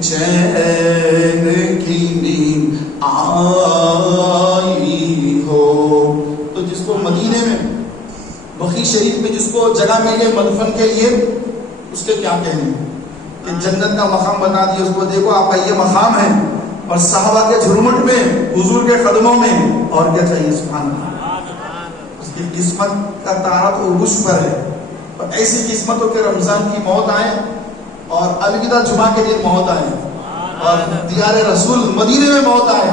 چین کی نیند آئی ہو. تو جس کو مدینے میں بقیع شریف میں جس کو جگہ ملی مدفن کے لیے، اس کے کیا کہنے کہ جنت کا مقام بتا دیا اس کو. دیکھو آپ کا یہ مقام ہے اور صحابہ کے جھرمٹ میں، حضور کے قدموں میں، اور کیا چاہیے. سبحان اللہ. اس کی قسمت کا تارا تو عروج پر ہے. اور ایسی قسمت ہو کہ رمضان کی موت آئے اور الوداع جمعہ کے دن موت آئے اور دیار رسول مدینے میں موت آئے،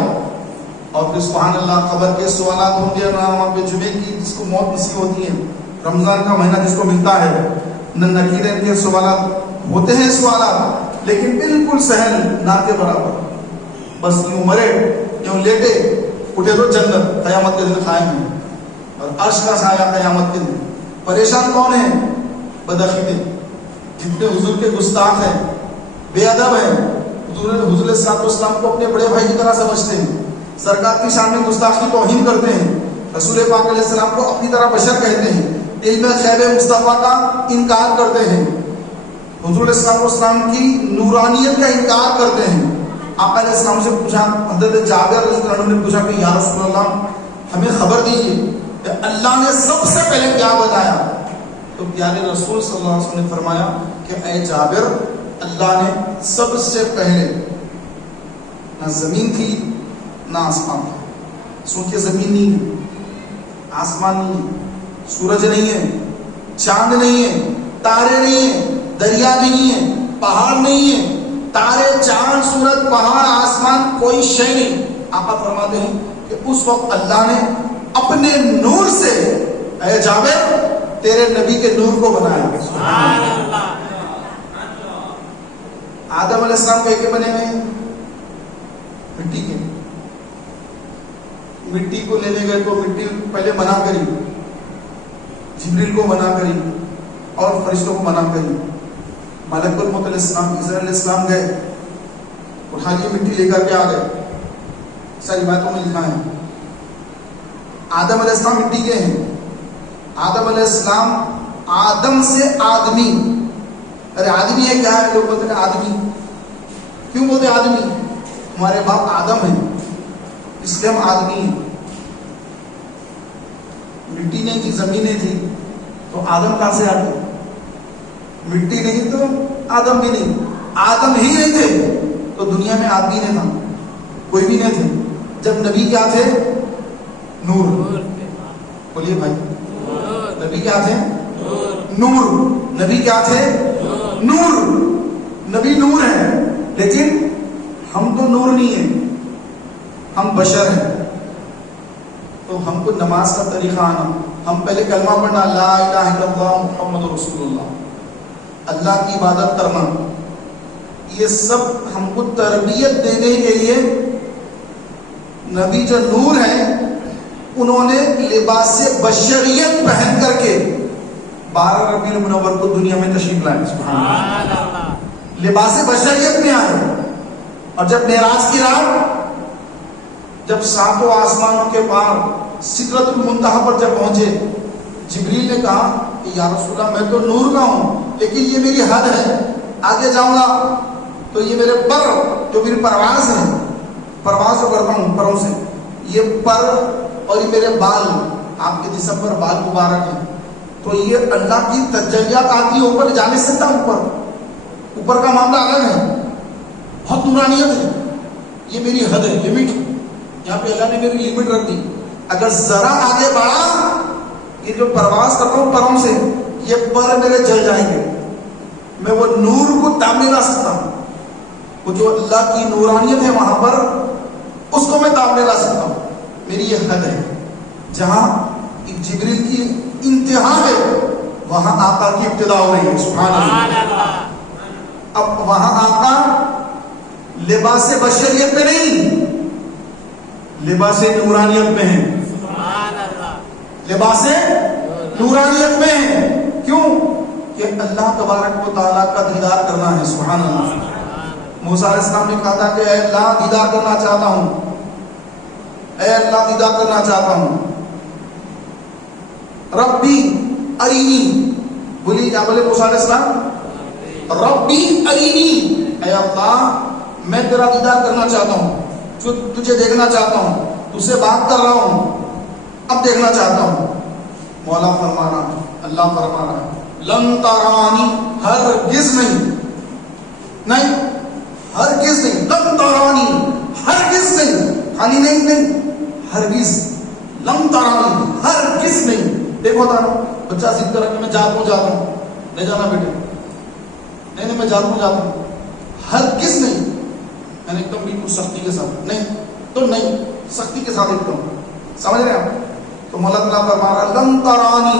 اور پھر سبحان اللہ قبر کے سوالات ہوں گے، وہاں پہ جمعے کی جس کو موت نصیب ہوتی ہے، رمضان کا مہینہ جس کو ملتا ہے، نکیریں کے سوالات ہوتے ہیں، سوالات لیکن بالکل سہل نہ کے برابر. بس یوں مرے یوں لیٹے اٹھے تو جنت قیامت کے دن قائم ہے اور عرش کا سایہ قیامت کے دن. پریشان کون ہے؟ بدعقیدے، جتنے حضور کے گستاخ ہیں، بے ادب ہیں، حضور صلی اللہ علیہ وسلم کو اپنے بڑے بھائی کی طرح سمجھتے ہیں، سرکار کی شان میں گستاخی توہین کرتے ہیں، رسول پاک علیہ السلام کو اپنی طرح بشر کہتے ہیں، علم غیب مصطفیٰ کا انکار کرتے ہیں، حضور علیہ السلام کی نورانیت کا انکار کرتے ہیں. آپ علیہ السلام سے پوچھا، حضرت جابر رضی اللہ عنہ نے پوچھا کہ یا رسول اللہ ہمیں خبر دیجیے کہ اللہ نے سب سے پہلے کیا بتایا؟ تو پیارے رسول صلی اللہ علیہ وسلم نے فرمایا کہ اے جابر، اللہ نے سب سے پہلے نہ زمین تھی نہ آسمان تھا. سوچے زمین نہیں ہے، آسمان نہیں ہے، سورج نہیں ہے، چاند نہیں ہے، تارے نہیں ہیں، دریا بھی نہیں ہے، پہاڑ نہیں ہے، تارے، چاند، سورج، پہاڑ، آسمان، کوئی شے نہیں. آقا فرماتے ہیں کہ اس وقت اللہ نے اپنے نور سے اے جابر تیرے نبی کے نور کو بنایا. آدم علیہ السلام کہے کے بنے ہوئے مٹی کے، مٹی کو لینے گئے تو مٹی پہلے بنا کری، جبریل کو بنا کری اور فرشتوں کو بنا کری. ملک الموت علیہ السلام، اسرائیل علیہ السلام گئے، اٹھا لیے مٹی لے کر کے آ گئے. ساری روایتوں میں لکھا ہے آدم علیہ السلام مٹی کے ہیں. آدم علیہ السلام آدم سے آدمی، ارے آدمی ہے کیا ہے؟ لوگ بولتے ہیں آدمی، کیوں بولتے آدمی؟ ہمارے باپ آدم ہیں اس لیے ہم آدمی ہیں. مٹی نہیں تھی، زمینیں تھی، تو آدم کہاں سے آتے؟ مٹی نہیں تو آدم بھی نہیں. آدم ہی نہیں تھے تو دنیا میں آدمی نہیں تھا، کوئی بھی نہیں تھے. جب نبی کیا تھے؟ نور. بولیے بھائی، نبی کیا تھے؟ نور. نبی کیا تھے؟ نور. نبی نور ہے، لیکن ہم تو نور نہیں ہیں، ہم بشر ہیں. تو ہم کو نماز کا طریقہ آنا، ہم پہلے کلمہ پڑھنا لا الہ الا اللہ محمد رسول اللہ، اللہ کی عبادت کرنا، یہ سب ہم کو تربیت دینے کے لیے نبی جو نور ہیں انہوں نے لباس بشریت پہن کر کے 12 ربیع المنور کو دنیا میں تشریف لائے. سبحان اللہ. لباس بشریت میں آئے. اور جب معراج کی رات، جب ساتوں آسمانوں کے پار سدرۃ المنتہا پر جب پہنچے، جبریل نے کہا کہ یا رسول اللہ میں تو نور کا ہوں لیکن یہ میری حد ہے، آگے جاؤں گا تو یہ میرے پر جو میری پرواز ہے، پرواز جو کرتا ہوں پروں سے، یہ پر اور یہ میرے بال، آپ کے جسم پر بال مبارک ہیں، تو یہ اللہ کی تجلیات آتی ہے، اوپر جا نہیں سکتا. اوپر کا معاملہ الگ ہے، بہت نورانیت ہے، یہ میری حد ہے، لمٹ. یہاں پہ اللہ نے میری لمٹ رکھ دی. اگر ذرا آگے بڑھا، یہ جو پرواز کرتا ہوں پروں سے، یہ پر میرے جل جائیں گے، میں وہ نور کو تام نہیں لا سکتا، وہ جو اللہ کی نورانیت ہے وہاں پر اس کو میں تام نہیں لا سکتا ہوں، میری یہ حد ہے۔ جہاں جبریل کی انتہا ہے وہاں آقا کی ابتدا ہو رہی ہے، سبحان اللہ۔ اب وہاں آقا لباس بشریت میں نہیں، لباس نورانیت میں ہے، لباس نورانیت میں ہے۔ کیوں؟ کہ اللہ تبارک و تعالیٰ کا دیدار کرنا ہے، سبحان اللہ۔ موسیٰ علیہ السلام نے کہا تھا کہ اے اللہ دیدار کرنا چاہتا ہوں، اے اللہ دیدار کرنا چاہتا ہوں، ربی ارینی، بولی کیا بولے موسیٰ علیہ السلام؟ ربی ارینی، اے اللہ میں تیرا دیدار کرنا چاہتا ہوں، تجھے دیکھنا چاہتا ہوں، تجھ سے بات کر رہا ہوں، اب دیکھنا چاہتا ہوں۔ مولا فرما رہا ہے، اللہ فرما رہا ہے لن ترانی، ہرگز نہیں، نہیں ہرگز نہیں، لن ترانی ہرگز نہیں، خالی نہیں، ہرگز، لن ترانی ہرگز نہیں۔ دیکھو تھا بچہ ضد کر کہ میں جاتا ہوں، نہیں جانا بیٹے، نہیں میں جاتا ہوں، ہرگز نہیں، میں نے ایک دم بالکل سختی کے ساتھ، نہیں تو نہیں، سختی کے ساتھ ایک دم، سمجھ رہے ہیں آپ؟ تو مولا تعالیٰ فرما رہا لن ترانی،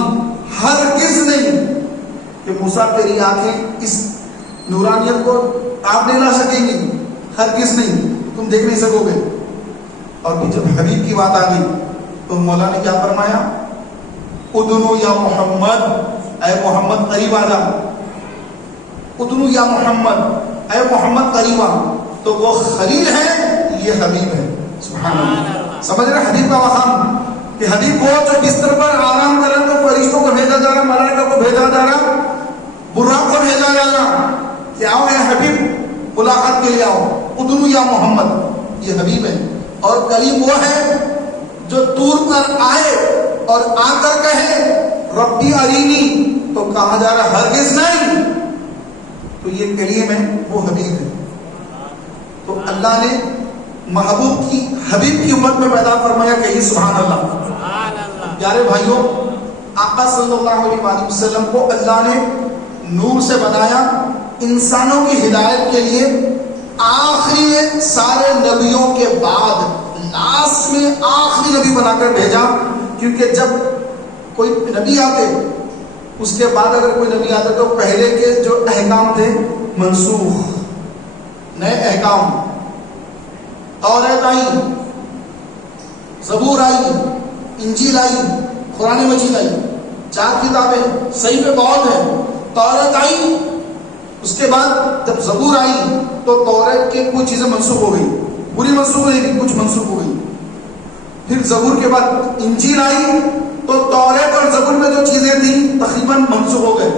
ہرگز نہیں، کہ موسیٰ تیری آنکھیں اس نورانیت کو آپ نہیں لا سکیں گی، ہرگز نہیں، تم دیکھ نہیں سکو گے۔ اور پھر جب حبیب کی بات آ گئی تو مولا نے کیا فرمایا؟ ادنو یا محمد، اے محمد قریب آ جا، ادنو یا محمد، اے محمد قریب آ۔ تو وہ خلیل ہے، یہ حبیب ہے، سبحان اللہ۔ سمجھ رہے حبیب کا مقام، کہ حبیب وہ جو بستر پر آرام کر رہا تو فرشتوں کو بھیجا جا رہا، ملائکہ کو بھیجا جا رہا، براق کو بھیجا جا رہا کہ آؤ اے حبیب ملاقات کے لیے آؤ، ادنو یا محمد، یہ حبیب ہے۔ اور قریب وہ ہے جو طور پر آئے اور آ کر کہے ربی ارینی، تو کہا جا رہا ہرگز نہیں، تو یہ کلیم ہے، وہ حبیب ہے۔ تو اللہ نے محبوب کی، حبیب کی امت میں پیدا فرمایا، کہیں سبحان اللہ۔ پیارے بھائیوں، آقا صلی اللہ علیہ وآلہ وسلم کو اللہ نے نور سے بنایا، انسانوں کی ہدایت کے لیے، آخری سارے نبیوں کے بعد لاسٹ میں آخری نبی بنا کر بھیجا، کیونکہ جب کوئی نبی آتے اس کے بعد اگر کوئی نبی آتا تو پہلے کے جو احکام تھے منسوخ، نئے احکام، توریت آئی، زبور آئی، انجیل آئی، قرآن مجید آئی، 4 کتابیں، صحیفے بہت ہیں، توریت آئی، اس کے بعد جب زبور آئی تو توریت کے کچھ چیزیں منسوخ ہو گئی، پوری منسوخ نہیں ہوئی، کچھ منسوخ ہو گئی۔ پھر زبور کے بعد انجیل آئی تو توریت اور زبور میں جو چیزیں تھیں تقریباً منسوخ ہو گئے،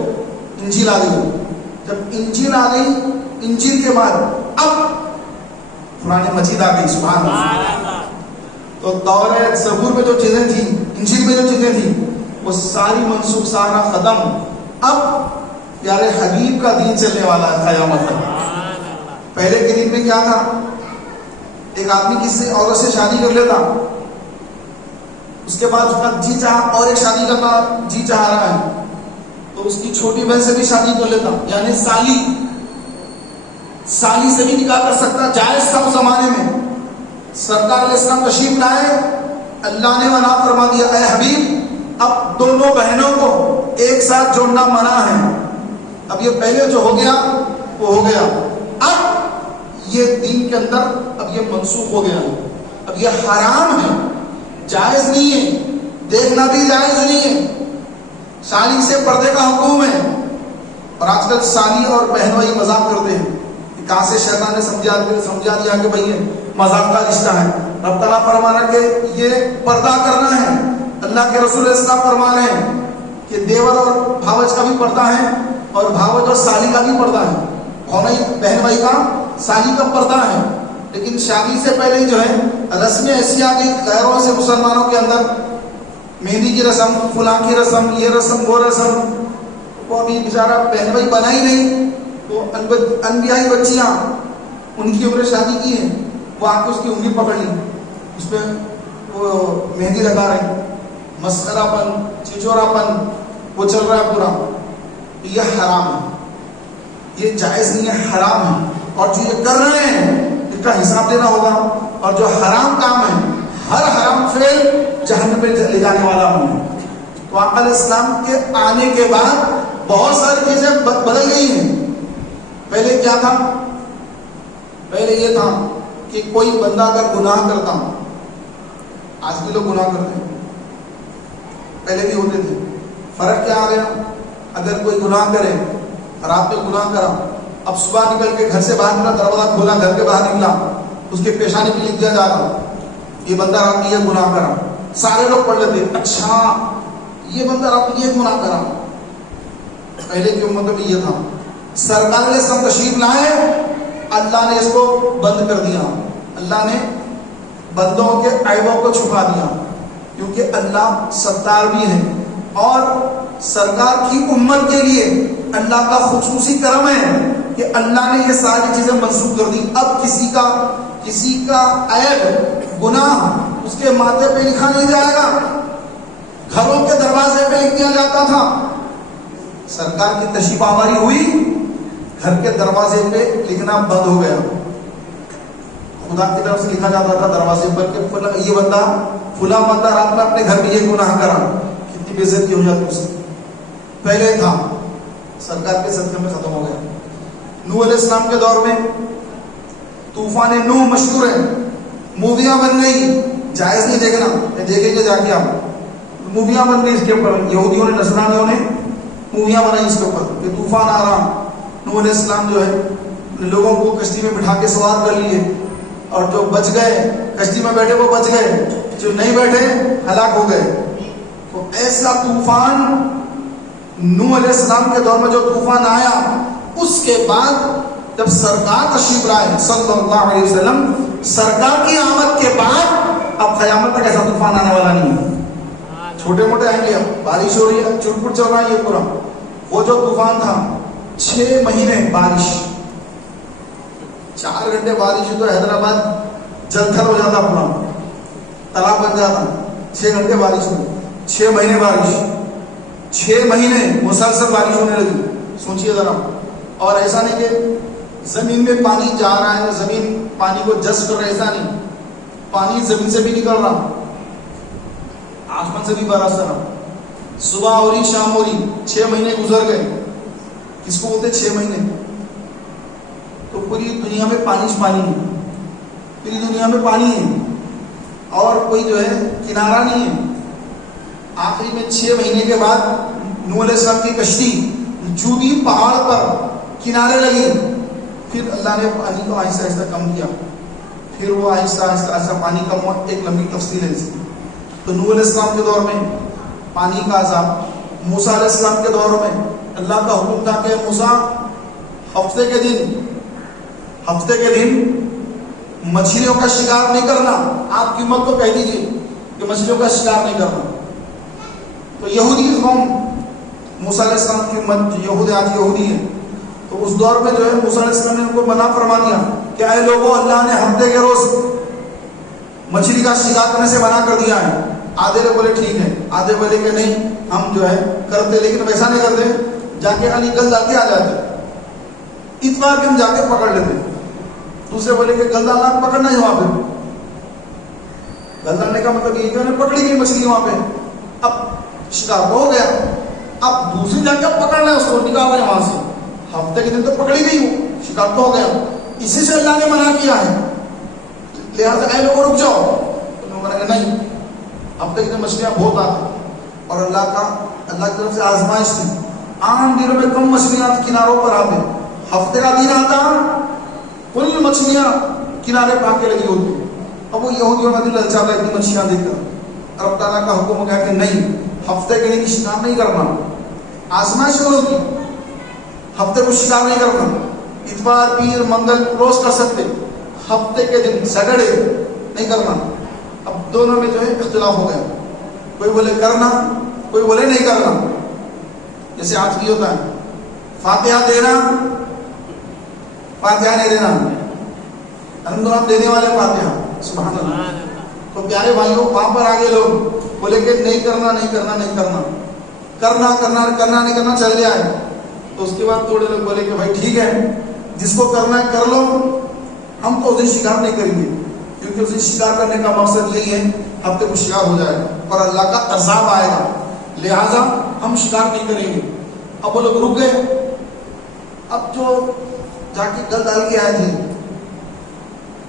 انجیل آ گئی۔ جب انجیل آ گئی، انجیل کے بعد اب قرآن مجید آ گئی، سبحان اللہ۔ تو توریت زبور میں جو چیزیں تھیں، انجیل میں جو چیزیں تھیں، وہ ساری منسوخ، سارا ختم۔ اب پیارے حبیب کا دین چلنے والا ہے قیامت تک۔ پہلے کے دن میں کیا تھا؟ ایک آدمی کسی عورت سے شادی کر لیتا، اس کے بعد اس کا جی چاہ اور ایک شادی کرنا جی چاہ رہا ہے تو اس کی چھوٹی بہن سے بھی شادی کر لیتا، یعنی سالی سے بھی نکاح کر سکتا، جائز تھا اس زمانے میں۔ سرکار علیہ السلام تشریف لائے، اللہ نے منع فرما دیا، اے حبیب اب دونوں بہنوں کو ایک ساتھ جوڑنا منع ہے۔ اب یہ پہلے جو ہو گیا وہ ہو گیا، اب یہ دین کے اندر اب یہ منسوخ ہو گیا، اب یہ حرام ہے، جائز نہیں ہے، دیکھنا بھی جائز نہیں ہے، سالی سے پردے کا حکم ہے۔ اور آج کل سالی اور بہن بھائی مذاق کرتے ہیں، کہاں سے شیطان نے سمجھا دیا کہ بھئی یہ مذاق کا رشتہ ہے۔ رب تعالیٰ فرما رہا کہ یہ پردہ کرنا ہے، اللہ کے رسول السلام فرما رہے ہیں کہ دیور اور بھاوج کا بھی پردہ ہے اور بھاوج اور سالی کا بھی پردہ ہے، بہن بھائی کا سالی کا پردہ ہے۔ لیکن شادی سے پہلے جو ہے رسمیں ایسی آ گئی غیروں سے مسلمانوں کے اندر، مہندی کی رسم، فلاں کی رسم، یہ رسم وہ رسم، وہ ابھی بیچارہ بہن بھائی بنا ہی نہیں، تو انبیائی بچیاں ان کی عمر شادی کی ہیں، وہ آ کے اس کی انگلی پکڑ لی، اس پہ وہ مہندی لگا رہے ہیں، مسخرہ پن، چچورا پن وہ چل رہا ہے پورا، یہ حرام ہے، یہ جائز نہیں ہے، حرام ہے. اور جو یہ کر رہے ہیں اس کا حساب دینا ہوگا. اور جو حرام کام ہے، ہر حرام فعل جہنم میں لے جانے والا ہوں. تو آقا علیہ السلام کے آنے کے بعد بہت ساری چیزیں بدل گئی ہیں. پہلے کیا تھا؟ پہلے یہ تھا کہ کوئی بندہ اگر گناہ کرتا، آج بھی لوگ گناہ کرتے ہیں، پہلے بھی ہوتے تھے. فرق کیا آ گیا؟ اگر کوئی گناہ کرے، رات میں گناہ کرا، اب صبح نکل کے گھر سے باہر نکلا، دروازہ کھولا، گھر کے باہر نکلا، اس کے پیشانی پہ لکھ دیا جا رہا یہ بندہ رات میں یہ گناہ کرا. سارے لوگ پڑھ لیتے، اچھا یہ بندہ رات میں یہ گناہ کرا. پہلے کی امتوں میں یہ تھا. سرکار نے سب تشریف لائے، اللہ نے اس کو بند کر دیا. اللہ نے بندوں کے عیبوں کو چھپا دیا، کیونکہ اللہ ستار بھی ہے. اور سرکار کی امت کے لیے اللہ کا خصوصی کرم ہے کہ اللہ نے یہ ساری چیزیں منسوخ کر دی. اب کسی کا عیب، گناہ اس کے ماتھے پہ لکھا نہیں جائے گا، گھروں کے دروازے پہ لکھ دیا جاتا تھا. سرکار کی تشریف آوری ہوئی، گھر کے دروازے پہ لکھنا بند ہو گیا. خدا کی طرف سے لکھا جاتا تھا دروازے پر کہ یہ بندہ فلاں بندہ رات میں اپنے گھر میں یہ گناہ کرا. کتنی بے عزتی ہو جاتی اس کی. پہلے تھا، سرکار کے صدقے میں ختم ہو گیا. نوح علیہ السلام کے دور میں طوفان نوح مشہور ہے، موویاں بن گئی. جائز نہیں دیکھنا، دیکھیں گے جا کے آپ. موویاں بن گئی اس کے اوپر، یہودیوں نے، نصرانیوں نے موویاں بنائی اس کے اوپر کہ طوفان آ رہا. نوح علیہ السلام جو ہے لوگوں کو کشتی میں بٹھا کے سوار کر لیے، اور جو بچ گئے کشتی میں بیٹھے وہ بچ گئے، جو نہیں بیٹھے ہلاک ہو گئے. تو ایسا طوفان نوح علیہ السلام کے دور میں جو طوفان آیا، اس کے بعد جب سرکار تشریف لائے صلی اللہ علیہ وسلم، سرکار کی آمد کے بعد اب قیامت تک ایسا طوفان آنے والا نہیں ہے. چھوٹے موٹے آئیں گے، اب بارش ہو رہی ہے، چرپٹ چل رہا ہے یہ پورا. وہ جو طوفان تھا 6 مہینے بارش، 4 گھنٹے بارش ہو تو حیدرآباد جل تھل ہو جاتا، پورا تالاب بن جاتا. 6 گھنٹے بارش ہوئی، 6 مہینے بارش، 6 مہینے مسلسل بارش ہونے لگی. سوچیے ذرا. اور ایسا نہیں کہ زمین میں پانی جا رہا ہے، زمین پانی کو جذب کر رہا ہے، ایسا نہیں. پانی زمین سے بھی نکل رہا، آسمان سے بھی برس رہا. صبح ہو رہی، شام ہو رہی. 6 مہینے گزر گئے. کس کو بولتے 6 مہینے؟ تو پوری دنیا میں پانی ہے، پوری دنیا میں پانی ہے، اور کوئی جو ہے کنارہ نہیں ہے. آخری میں 6 مہینے کے بعد نوح علیہ السلام کی کشتی جودی پہاڑ پر کنارے لگی. پھر اللہ نے پانی کو آہستہ آہستہ کم کیا، پھر وہ آہستہ آہستہ پانی کم ہوا. ایک لمبی تفصیل ہے اس کی. تو نوح علیہ السلام کے دور میں پانی کا عذاب. موسیٰ علیہ السلام کے دور میں اللہ کا حکم تھا کہ موسیٰ ہفتے کے دن مچھلیوں کا شکار نہیں کرنا. آپ کی امت کو کہہ دیجیے کہ مچھلیوں کا شکار نہیں کرنا. تو یہودی قوم، موسیٰ علیہ السلام کی امت یہود آج یہودی ہے، تو اس دور میں جو ہے موسیٰ علیہ السلام نے ان کو منع فرما دیا کہ اے لوگوں، اللہ نے ہفتے کے روز مچھلی کا شکار کرنے سے منع کر دیا ہے. آدھے لوگ بولے ٹھیک ہے، آدھے بولے کہ نہیں ہم جو ہے کرتے، لیکن ویسا نہیں کرتے. جا کے خالی کل جا کے آ جاتے، اتوار دن جا کے پکڑ لیتے. دوسرے بولے کہ گل ڈالنا پکڑنا ہی وہاں پہ. گل ڈالنے کا مطلب یہ کہ انہیں پکڑی گئی مچھلی وہاں پہ، اب شکار تو ہو گیا، اب دوسری جا کے پکڑنا ہے اس کو، نکال رہے وہاں سے. ہفتے کے دن تو پکڑی گئی ہوں، شکار تو ہو گیا. اسی سے اللہ نے منع کیا ہے. لہٰذا اے لوگوں رک جاؤ. تو لوگوں نے کہا نہیں، ہفتے کے دن مچھلیاں بہت آتی، اور اللہ کی طرف سے آزمائش تھی. عام دنوں میں کم مچھلیاں کناروں پر آتے، ہفتے کا دن آتا کل مچھلیاں کنارے پا کے لگی ہوتی. اب وہ یہودیوں کا دل للچاتا ہے اتنی مچھلیاں دیکھ کر. رب تعالیٰ کا حکم ہو گیا کہ نہیں، ہفتے کے دن شکار نہیں کرنا. آزمائش شروع کی، ہفتے کو شکار نہیں کرنا. اتوار، پیر، منگل روز کر سکتے، ہفتے کے دن سیٹرڈے نہیں کرنا. اب دونوں میں جو ہے اختلاف ہو گیا. کوئی بولے کرنا، کوئی بولے نہیں کرنا. جیسے آج بھی ہوتا ہے، فاتحہ دینا، فاتحہ نہیں دینا. الحمدللہ دینے والے فاتحہ، سبحان اللہ. تو پیارے بھائیوں وہاں پر آگے لوگ بولے کہ نہیں کرنا نہیں کرنا نہیں کرنا، کرنا کرنا کرنا نہیں کرنا چل جائے. تو اس کے بعد تھوڑے لوگ بولے کہ بھائی ٹھیک ہے جس کو کرنا ہے کر لو، ہم تو اس دن شکار نہیں کریں گے، کیونکہ اس دن شکار کرنے کا مقصد یہی ہے ہفتے کو شکار ہو جائے اور اللہ کا عذاب آئے گا، لہذا ہم شکار نہیں کریں گے. اب وہ لوگ رک گئے. اب جو جا کے گل ڈال کے آئے تھے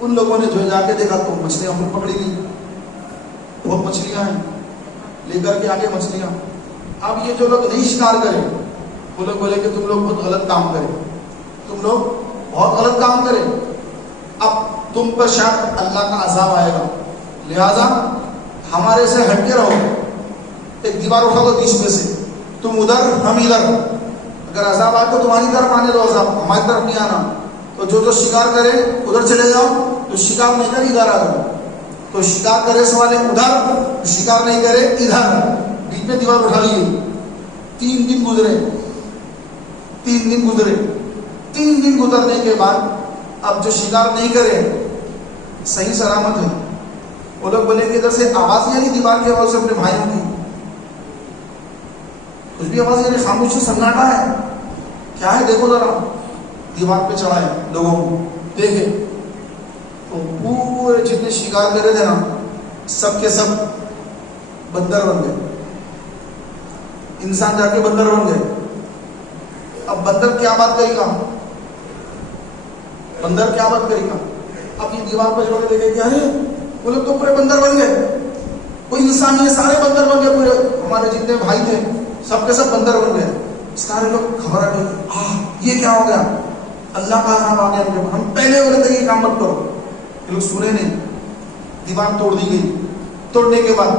ان لوگوں نے جو جا کے دیکھا تو مچھلیاں پھر پکڑی گئی، بہت مچھلیاں ہیں، لے کر کے آگے مچھلیاں. اب یہ جو لوگ نہیں شکار کرے وہ لوگ بولے کہ تم لوگ بہت غلط کام کرے، تم لوگ بہت غلط کام کرے، اب تم پر شاید اللہ کا عذاب آئے گا، لہذا ہمارے سے ہٹ کے رہو. ایک دیوار اٹھا دو بیچ میں سے، تم ادھر ہم ادھر، اگر عذاب آئے تو تمہاری طرف آنے دو عذاب، ہماری طرف نہیں آنا. تو جو شکار کرے ادھر چلے جاؤ، تو شکار نہیں کرے ادھر آ جاؤ. تو شکار کرے سوالے ادھر، شکار نہیں کرے ادھر، بیچ میں دیوار اٹھا لی. 3 دن گزرے، 3 دن گزرے. 3 دن گزرنے کے بعد اب جو شکار نہیں کرے صحیح سلامت ہے. وہ لوگ بولے کہ ادھر سے آواز نہیں آ رہی دیوار کی آواز سے اپنے بھائیوں کی، کچھ بھی آواز نہیں، خاموشی سناٹا ہے، کیا ہے دیکھو ذرا. دیوار پہ چڑھائے لوگوں کو دیکھے تو پورے جتنے شکار کرے تھے نا سب کے سب بندر بن گئے. انسان جا کے بندر بن گئے. اب بندر کیا بات کرے گا، بندر کیا بات کرے گا. اب یہ دیوار پہ چڑھ کے دیکھے کیا ہے، وہ لوگ تو پورے بندر بن گئے. کوئی انسان نہیں، سارے بندر بن گئے، پورے ہمارے جتنے بھائی تھے سب کے سب بندر بن گئے. سارے لوگ گھبرا گئے، یہ کیا ہو گیا، اللہ کا عذاب آ گیا. ہم پہلے بولے تھے یہ کام مت کرو. یہ لوگ سنے نہیں، دیوار توڑ دی گئی. توڑنے کے بعد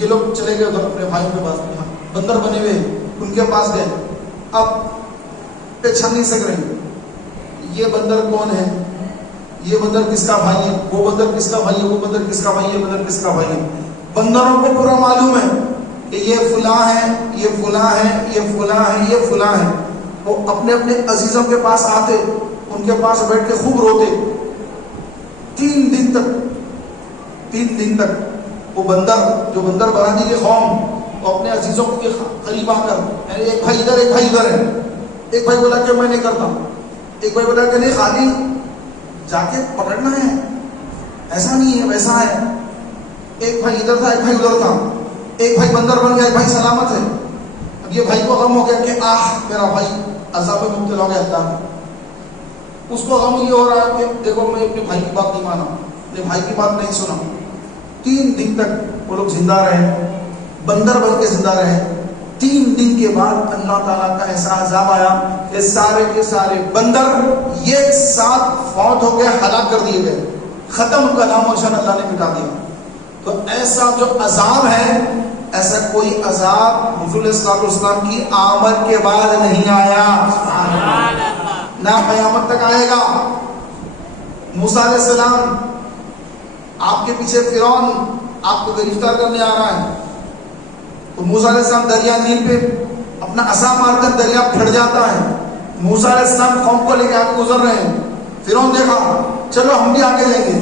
یہ لوگ چلے گئے ادھر اپنے بھائیوں کے پاس، بندر بنے ہوئے ان کے پاس گئے. اب پہچان نہیں سک رہے یہ بندر کون ہے، یہ بندر کس کا بھائی ہے، وہ بندر کس کا بھائی ہے، وہ بندر کس کا بھائی ہے، بندر کس کا بھائی ہے. بندروں کو پورا معلوم ہے کہ یہ فلاں ہے، یہ فلاں ہے، یہ فلاں ہے، یہ فلاں ہے. وہ اپنے اپنے عزیزوں کے پاس آتے، ان کے پاس بیٹھ کے خوب روتے. 3 دن تک وہ بندر جو بندر برادری کی قوم وہ اپنے عزیزوں کے قریب آ کر، یعنی ایک بھائی ادھر ایک بھائی ادھر ہے. ایک بھائی بولا کہ میں نہیں کرتا، ایک بھائی بولا کہ نہیں خالی جا کے پکڑنا ہے، ایسا نہیں ہے ویسا ہے. ایک بھائی ادھر تھا ایک بھائی ادھر تھا، ایک بھائی بندر بن گیا ایک بھائی سلامت ہے. اب یہ بھائی کو غم ہو گیا کہ میرا بھائی عذاب میں مبتلا ہو گیا اللہ میں. اس کو غم یہ ہو رہا ہے کہ دیکھو میں اپنے بھائی کی بات نہیں مانا، اپنے بھائی کی بات نہیں سنا. 3 دن تک وہ لوگ زندہ رہے، بندر بن کے زندہ رہے. 3 دن کے بعد اللہ تعالیٰ کا ایسا عذاب آیا کہ سارے کے سارے بندر ایک ساتھ فوت ہو گئے، ہلاک کر دیے گئے، ختم، ان کا نام و نشان اللہ نے مٹا دیا. تو ایسا جو عذاب ہے، ایسا کوئی عذاب حضور صلی اللہ علیہ وسلم کی آمد کے بعد نہیں آیا، نہ قیامت تک آئے گا. موسیٰ علیہ السلام آپ کے پیچھے فرعون آپ کو گرفتار کرنے آ رہا ہے، تو موسیٰ علیہ السلام دریا نیل پہ اپنا عصا مار کر دریا پھٹ جاتا ہے. موسیٰ علیہ السلام قوم کو لے کے آگے گزر رہے ہیں. فرعون دیکھا چلو ہم بھی آگے جائیں گے،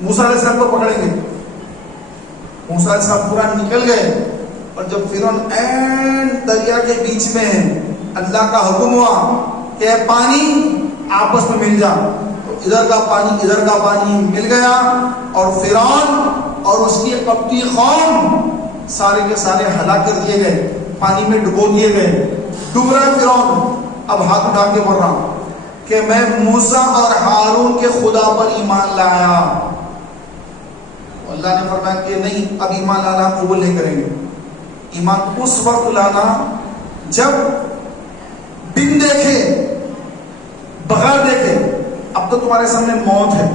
موسیٰ علیہ السلام کو پکڑیں گے. موسیٰ علیہ السلام پورا نکل گئے، اور جب فرعون این دریا کے بیچ میں ہے، اللہ کا حکم ہوا کہ پانی آپس میں مل جا، تو ادھر کا پانی ادھر کا پانی مل گیا، اور فرعون اور اس کی قبطی قوم سارے کے سارے ہلاک کر دیے گئے، پانی میں ڈبو دیے گئے. ڈوب رہا ہے فرعون، اب ہاتھ اٹھا کے بول رہا کہ میں موسیٰ اور ہارون کے خدا پر ایمان لایا. اللہ نے فرمایا کہ نہیں، اب ایمان لانا قبول نہیں کریں گے. ایمان اس وقت لانا جب بن دیکھے، بغیر دیکھے. اب تو تمہارے سامنے موت ہے،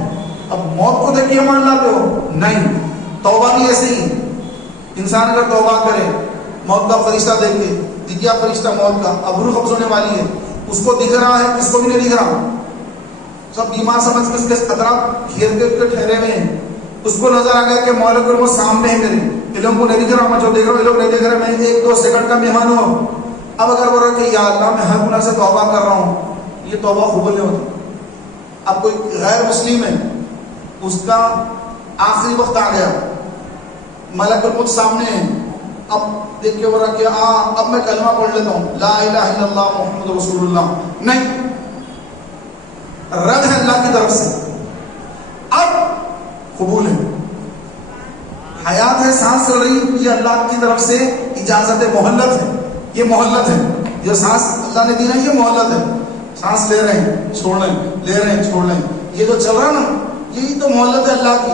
اب موت کو دیکھ کے ایمان لاتے ہو؟ نہیں. توبہ بھی ایسے ہی، انسان اگر توبہ کرے، موت کا فرشتہ دیکھے، دکھ گیا فرشتہ موت کا، اب روح قبض ہونے والی ہے، اس کو دکھ رہا ہے، کس کو بھی نہیں دکھ رہا، سب بیمار سمجھ کے اس کے اطراف گھیر کے ٹھہرے ہوئے ہیں. اس کو نظر آ گیا کہ مولک وہ سامنے ہے میرے، یہ لوگوں کو نہیں دکھ رہا، میں جو دیکھ رہا ہوں یہ لوگ نہیں دیکھ رہے، میں 1-2 سیکنڈ کا مہمان ہوں. اب اگر بول رہا کہ یا اللہ میں ہر گناہ سے توبہ کر رہا ہوں، یہ توبہ قبول نہیں ہوتی. اب کوئی غیر مسلم ہے، اس کا آخری وقت آ گیا, ملک الموت سامنے ہے, اب دیکھ کے وہ رکھ کے اب میں کلمہ پڑھ لیتا ہوں, لا الہ الا اللہ محمد رسول اللہ. نہیں, رد ہے اللہ کی طرف سے, اب قبول ہے. حیات ہے, سانس چل رہی, یہ اللہ کی طرف سے اجازت ہے, مہلت ہے, یہ مہلت ہے, جو سانس اللہ نے دی نا یہ مہلت ہے. سانس لے رہے ہیں چھوڑ رہے ہیں, لے رہے ہیں چھوڑ رہے ہیں, یہ جو چل رہا نا یہی تو مہلت ہے اللہ کی.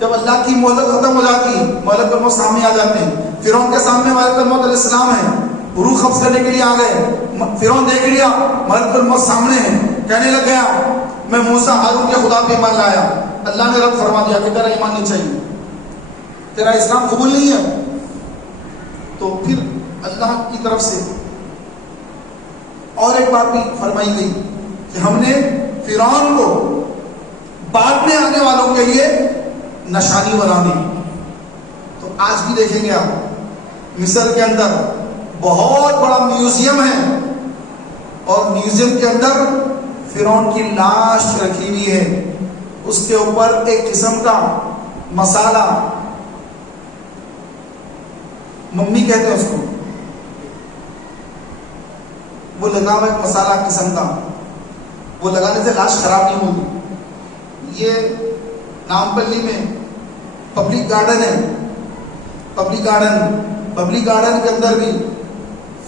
جب اللہ کی مہلت ختم ہو جاتی ہے, ملک الموت سامنے آ جاتے ہیں. فرعون کے سامنے ملک الموت علیہ السلام ہے, روح قبض کرنے کے لیے آ گئے. فرعون دیکھ لیا ملک الموت سامنے ہے, کہنے لگ گیا میں موسیٰ ہارون کے خدا پہ ایمان لایا. اللہ نے رد فرما دیا کہ تیرا ایمان نہیں چاہیے, تیرا اسلام قبول نہیں ہے. تو پھر اللہ کی طرف سے اور ایک بات بھی فرمائی گئی کہ ہم نے فرعون کو بعد میں آنے والوں کے لیے نشانی بنا دی. تو آج بھی دیکھیں گے آپ مصر کے اندر بہت بڑا میوزیم ہے, اور میوزیم کے اندر فرعون کی لاش رکھی ہوئی ہے. اس کے اوپر ایک قسم کا مسالہ, ممی کہتے ہیں اس کو, وہ لگا ہوا ایک مسالہ قسم کا, وہ لگانے سے لاش خراب نہیں ہوگی. یہ نامپلی میں پبلک گارڈن ہے, پبلک گارڈن کے اندر بھی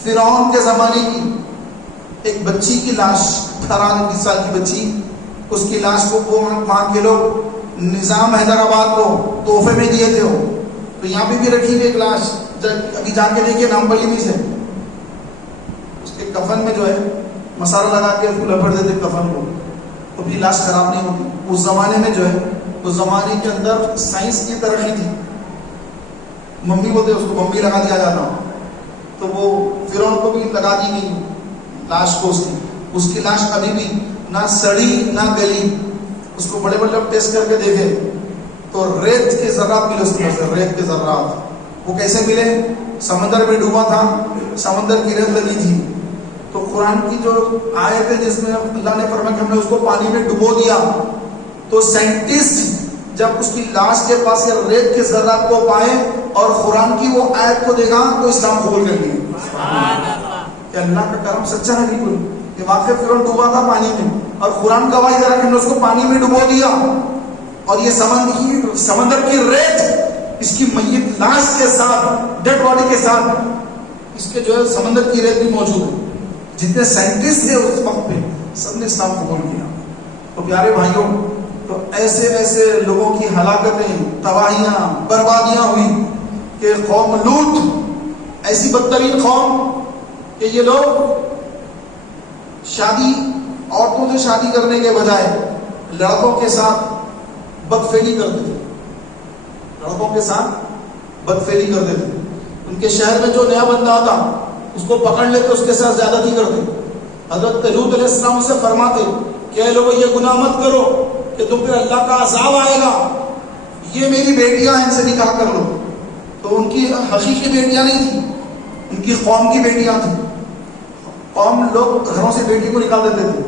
فرعون کے زمانے کی ایک بچی کی لاش, 18-19 سال کی بچی, اس کی لاش کو وہاں کے لوگ نظام حیدرآباد کو تحفے میں دیے تھے. تو یہاں پہ بھی رکھی ہوئی ایک لاش, ابھی جا کے دیکھیے نامپلی میں سے, اس کے کفن میں جو ہے مسالہ لگا کے اس کو لپٹ دیتے کفن کو, تو بھی لاش خراب نہیں ہوتی. اس زمانے میں جو ہے, اس زمانے کے اندر سائنس کی ترقی تھی, ممی بولتے اس کو ممی لگا دیا جاتا, تو وہ فرعون کو بھی لگا دی گئی لاش کو. اس کی لاش ابھی بھی نہ سڑی نہ گلی. اس کو بڑے بڑے لوگ ٹیسٹ کر کے دیکھے تو ریت کے ذرات ملے اس کے اندر, ریت کے ذرات. وہ کیسے ملے؟ سمندر میں ڈوبا تھا, سمندر کی ریت لگی تھی. تو قرآن کی جو آیت ہے جس میں اللہ نے فرمایا کہ ہم نے اس کو پانی میں ڈبو دیا, تو سائنٹسٹ جب اس کی لاش کے پاس یہ ریت کے ذرات کو پائے اور قرآن کی وہ آیت کو دیکھا تو اسلام قبول کر لیا. کہ اللہ کا کرم سچا ہے بالکل, کہ واقعی فرعون ڈوبا تھا پانی میں, اور قرآن گواہی دے رہا کہ ہم نے اس کو پانی میں ڈبو دیا, اور یہ سمندر کی ریت اس کی میت لاش کے ساتھ, ڈیڈ باڈی کے ساتھ, اس کے جو ہے سمندر کی ریت بھی موجود ہے. جتنے سائنٹسٹ تھے اس وقت پہ سب نے اسلام قبول کیا. تو پیارے بھائیوں, تو ایسے ایسے لوگوں کی ہلاکتیں, تباہیاں, بربادیاں ہوئی کہ قوم لوط ایسی بدترین قوم کہ یہ لوگ عورتوں سے شادی کرنے کے بجائے لڑکوں کے ساتھ بدفعلی کرتے تھے, لڑکوں کے ساتھ بدفعلی کرتے تھے. ان کے شہر میں جو نیا بندہ آتا اس کو پکڑ لیتے, اس کے ساتھ زیادتی کرتے. حضرت لوط علیہ السلام سے فرماتے کہ اے لوگوں یہ گناہ مت کرو کہ تم پہ اللہ کا عذاب آئے گا, یہ میری بیٹیاں ہیں, ان سے نکاح کر لو. تو ان کی حقیقی بیٹیاں نہیں تھیں, ان کی قوم کی بیٹیاں تھیں. قوم لوگ گھروں سے بیٹی کو نکال دیتے تھے,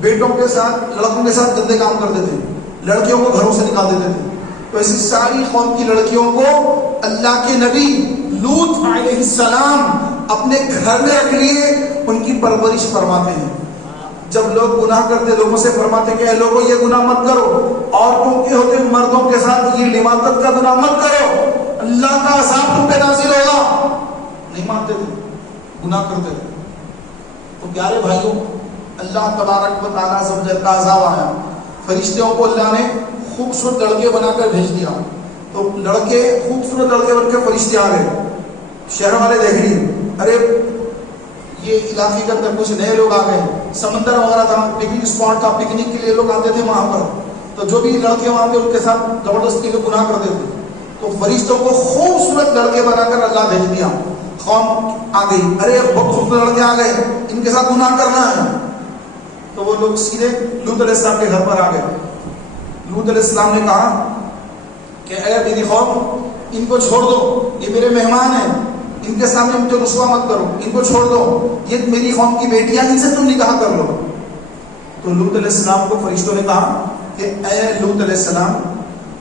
بیٹوں کے ساتھ لڑکوں کے ساتھ گندے کام کرتے تھے, لڑکیوں کو گھروں سے نکال دیتے تھے. تو ایسی ساری قوم کی لڑکیوں کو اللہ کے نبی لوط علیہ السلام اپنے گھر میں رکھ لیے, ان کی پرورش فرماتے ہیں. جب لوگ گناہ کرتے لوگوں سے فرماتے کہ اے لوگوں یہ گناہ مت کرو, عورتوں کے ہوتے مردوں کے ساتھ یہ لواطت کا گناہ مت کرو, اللہ کا عذاب تم پہ نازل ہوگا. نہیں مانتے تھے, گناہ کرتے تھے. تو پیارے بھائیوں, اللہ تبارک و تعالیٰ سے جل کا عذاب آیا. فرشتوں کو اللہ نے خوبصورت لڑکے بنا کر بھیج دیا. تو لڑکے خوبصورت لڑکے بن کے فرشتے آ گئے. شہر والے دیکھ لیے, ارے یہ علاقے کے اندر کچھ نئے لوگ آ گئے. سمندر وغیرہ تھا, پکنک اسپاٹ تھا, پکنک کے لیے لوگ آتے تھے وہاں پر. تو جو بھی لڑکے وہاں پہ ان کے ساتھ زبردستی کے گناہ کرتے تھے. تو فرشتوں کو خوبصورت لڑکے بنا کر اللہ بھیج دیا. قوم آ گئی, ارے بہت خوبصورت لڑکے آ گئے, ان کے ساتھ گناہ کرنا ہے. تو وہ لوگ سیدھے لوط علیہ السلام کے گھر پر آ گئے. لوط علیہ السلام نے کہا کہ اے میری قوم, ان کو چھوڑ دو, یہ میرے مہمان ہیں, ان کے سامنے مجھے رسوا مت کرو, ان کو چھوڑ دو, یہ میری قوم کی بیٹیاں, ان سے تم نکاح کر لو. تو لوط علیہ السلام کو فرشتوں نے کہا کہ اے لوط علیہ السلام,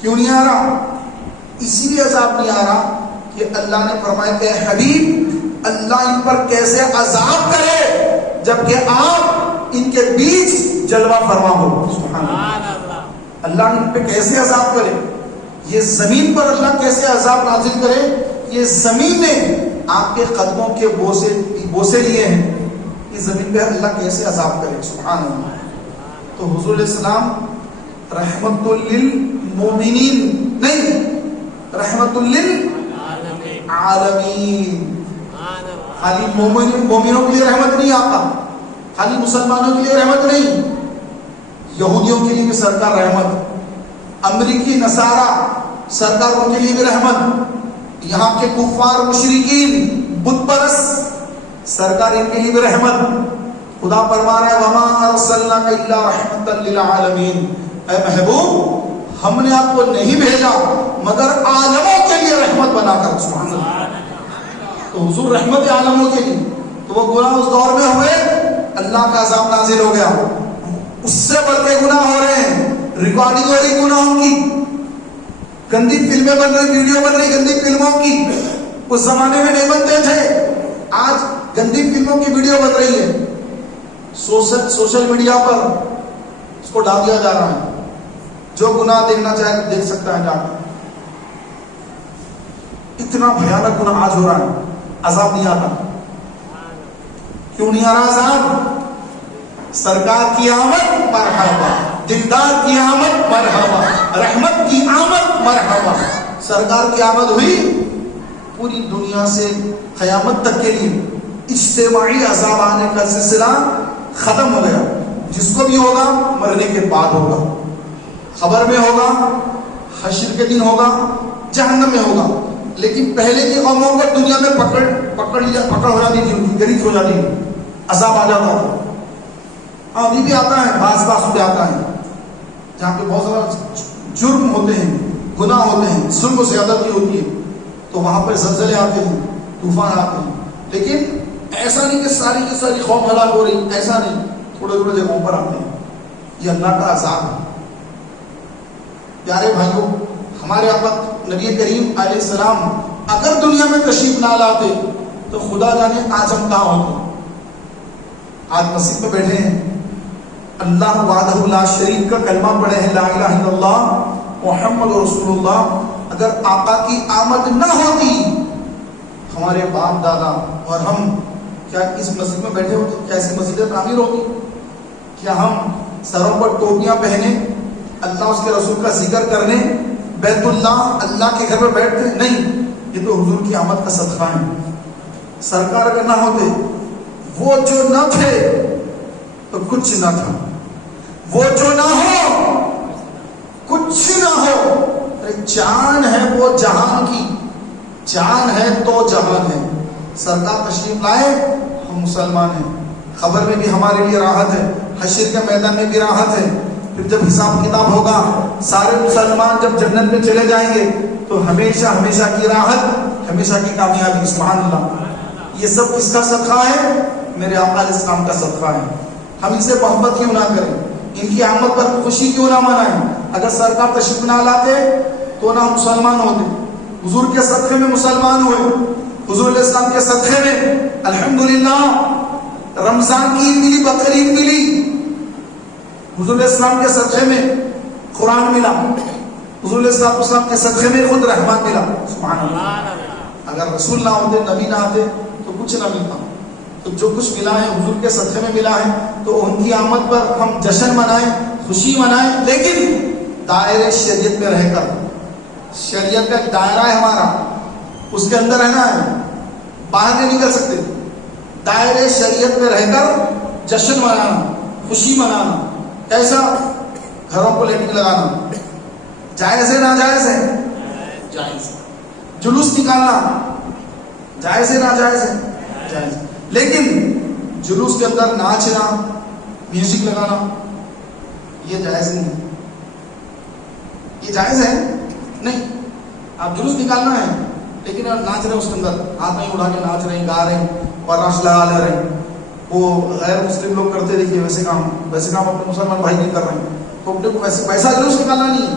کیوں نہیں آ رہا؟ اسی لیے عذاب نہیں آ رہا کہ اللہ نے فرمایا کہ حبیب اللہ ان پر کیسے عذاب کرے جبکہ آپ ان کے بیچ جلوہ فرما ہو. سبحان اللہ. اللہ ان پہ کیسے عذاب کرے؟ یہ زمین پر اللہ کیسے عذاب نازل کرے؟ یہ زمین نے آپ کے قدموں کے بوسے لیے ہیں. اس زمین پہ اللہ کیسے عذاب کرے؟ سبحان اللہ. تو حضور علیہ السلام رحمت للمومنین نہیں، رحمت للعالمین. خالی مومنوں کے لیے رحمت نہیں آتا، خالی مسلمانوں کے لیے رحمت نہیں، یہودیوں کے لیے بھی سرکار رحمت، امریکی نصارہ سرکاروں کے لیے بھی رحمت، یہاں کے کفار مشرکین بت پرست سرکار ان کے لیے بھی رحمت. خدا فرما رہا ہے وما ارسلناک الا رحمتا للعالمین. اے محبوب ہم نے آپ کو نہیں بھیجا مگر عالموں کے لیے رحمت بنا کر. سبحان اللہ. تو حضور رحمت عالموں کے لیے. تو وہ گناہ اس دور میں ہوئے، اللہ کا عذاب نازل ہو گیا. اس سے بڑھ کے گناہ ہو رہے ہیں، ریکارڈنگ ہو رہی گناہوں کی، گندی فلمیں بن رہی، ویڈیو بن رہی گندی فلموں کی. اس زمانے میں نہیں بنتے تھے، آج گندی فلموں کی ویڈیو بن رہی ہے، سوشل میڈیا پر اس کو ڈال دیا جا رہا ہے. جو گناہ دیکھنا چاہے دیکھ سکتا ہے جا کر. اتنا بھیانک گناہ آج ہو رہا ہے، عذاب نہیں آتا. کیوں نہیں آ رہا عذاب؟ سرکار کی آمد مرحبا، دلدار کی آمد مرحبا، رحمت کی آمد مرحبا. سرکار کی آمد ہوئی، پوری دنیا سے قیامت تک کے لیے اجتماعی عذاب آنے کا سلسلہ ختم ہو گیا. جس کو بھی ہوگا مرنے کے بعد ہوگا، خبر میں ہوگا، حشر کے دن ہوگا، جہنم میں ہوگا. لیکن پہلے کی قوموں کو دنیا میں پکڑ ہو جاتی تھی، گرفت ہو جاتی تھی، عذاب آ جاتا تھا. ابھی بھی آتا ہے، بعض پہ آتا ہے جہاں پہ بہت سارا جرم ہوتے ہیں، گناہ ہوتے ہیں، ظلم و زیادتی ہوتی ہے، تو وہاں پر زلزلے آتے ہیں، طوفان آتے ہیں. لیکن ایسا نہیں کہ ساری کی ساری قوم ہلاک ہو رہی، ایسا نہیں، تھوڑے تھوڑے جگہوں پر آتے ہیں. یہ اللہ کا عذاب ہے. پیارے بھائیوں، ہمارے آقا نبی کریم علیہ السلام اگر دنیا میں تشریف نہ لاتے تو خدا جانے آج ہم کہاں ہوتے. آج مسجد میں بیٹھے ہیں، اللہ وحدہ لا شریک کا کلمہ پڑھے ہیں، لا الہ الا اللہ محمد رسول اللہ. اگر آقا کی آمد نہ ہوتی، ہمارے باپ دادا اور ہم کیا اس مسجد میں بیٹھے ہوتے؟ کیسی مسجدیں تعمیر ہوتی؟ کیا ہم سروں پر ٹوپیاں پہنے اللہ اس کے رسول کا ذکر کرنے بیت اللہ کے گھر میں بیٹھتے؟ نہیں. یہ تو حضور کی آمد کا صدقہ ہے. سرکار اگر نہ ہوتے، وہ جو نہ تھے تو کچھ نہ تھا، وہ جو نہ ہو کچھ نہ ہو. جان ہے وہ جہان کی، جان ہے تو جہان ہے. سرکار تشریف لائے، ہم مسلمان ہیں. خبر میں بھی ہمارے لیے راحت ہے، حشر کے میدان میں بھی راحت ہے. پھر جب حساب کتاب ہوگا، سارے مسلمان جب جنت میں چلے جائیں گے تو ہمیشہ ہمیشہ کی راحت، ہمیشہ کی کامیابی. سبحان اللہ. یہ سب کس کا صدقہ ہے؟ میرے آقا علیہ السلام کا صدقہ ہے. ہم ان سے محبت کیوں نہ کریں، ان کی آمد پر خوشی کیوں نہ منائیں؟ اگر سرکار تشریف نہ لاتے تو نہ مسلمان ہوتے. حضور کے صدقے میں مسلمان ہوئے، حضور علیہ السلام کے صدقے میں الحمدللہ رمضان کی عید ملی، بقرعید ملی. حضور علیہ السلام کے صدقے میں قرآن ملا، حضور علیہ السلام کے صدقے میں خود رحمت ملا. سبحان اللہ. اگر رسول نہ ہوتے، نبی نہ آتے تو کچھ نہ ملتا. تو جو کچھ ملا ہے حضور کے صدقے میں ملا ہے، تو ان کی آمد پر ہم جشن منائیں، خوشی منائیں، لیکن دائرے شریعت میں رہ کر. شریعت کا ایک دائرہ ہے ہمارا، اس کے اندر رہنا ہے، باہر نہیں نکل سکتے. دائرے شریعت میں رہ کر جشن منانا، خوشی منانا. کیسا؟ گھروں کو لیٹنگ لگانا جائز ہے ناجائز ہے؟ جائز. جلوس نکالنا جائز ہے ناجائز ہے؟ جائز. لیکن جلوس کے اندر ناچنا، میوزک لگانا، یہ جائز نہیں. یہ جائز ہے نہیں. آپ جلوس نکالنا ہے لیکن آپ ناچ رہے ہیں، اس کے اندر ہاتھ میں اڑا کے ناچ رہے ہیں، گا رہے ہیں اور رش لگا لے رہے ہیں. وہ غیر مسلم لوگ کرتے دیکھیے ویسے کام اپنے مسلمان بھائی نہیں کر رہے ہیں. تو اپنے کو ویسے پیسہ جلوس نکالنا نہیں ہے.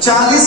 40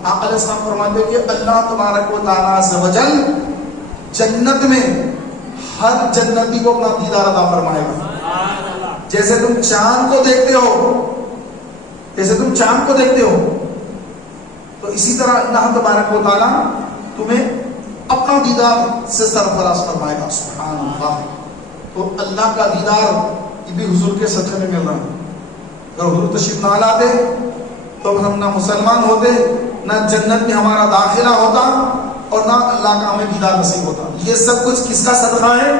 آقا علیہ السلام فرماتے ہیں کہ اللہ تبارک و تعالیٰ عز و جل جنت میں ہر جنتی کو اپنا دیدار عطا فرمائے گا. جیسے تم چاند کو دیکھتے ہو، جیسے تم چاند کو دیکھتے ہو، تو اسی طرح اللہ تبارک و تعالیٰ تمہیں اپنا دیدار سے سرفراز فرمائے گا. سبحان اللہ. تو اللہ کا دیدار یہ بھی حضور کے صدقے میں مل رہا ہے. اگر حضور تشریف نہ لاتے تو ہم نہ مسلمان ہوتے، نہ جنت میں ہمارا داخلہ ہوتا، اور نہ اللہ کا ہمیں دیدار نصیب ہوتا. یہ سب کچھ کس کا صدقہ ہے؟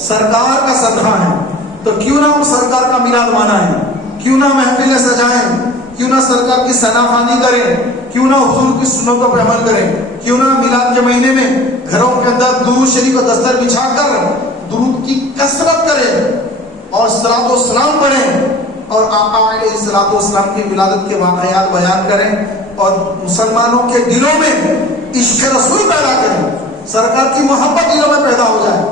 سرکار کا صدقہ ہے. تو کیوں نہ ہم سرکار کا میلاد منائیں، کیوں نہ محفلیں سجائیں، کیوں نہ سرکار کی ثناخوانی کریں، کیوں نہ حضور کی سنتوں پر عمل کریں، کیوں نہ میلاد کے مہینے میں گھروں کے اندر درود شریف و دستر بچھا کر درود کی کثرت کریں اور صلاۃ و سلام پڑھیں اور آقا علیہ الصلوۃ والسلام کی ولادت کے واقعات بیان کریں اور مسلمانوں کے دلوں میں عشق رسول پیدا کریں، سرکار کی محبت دلوں میں پیدا ہو جائے.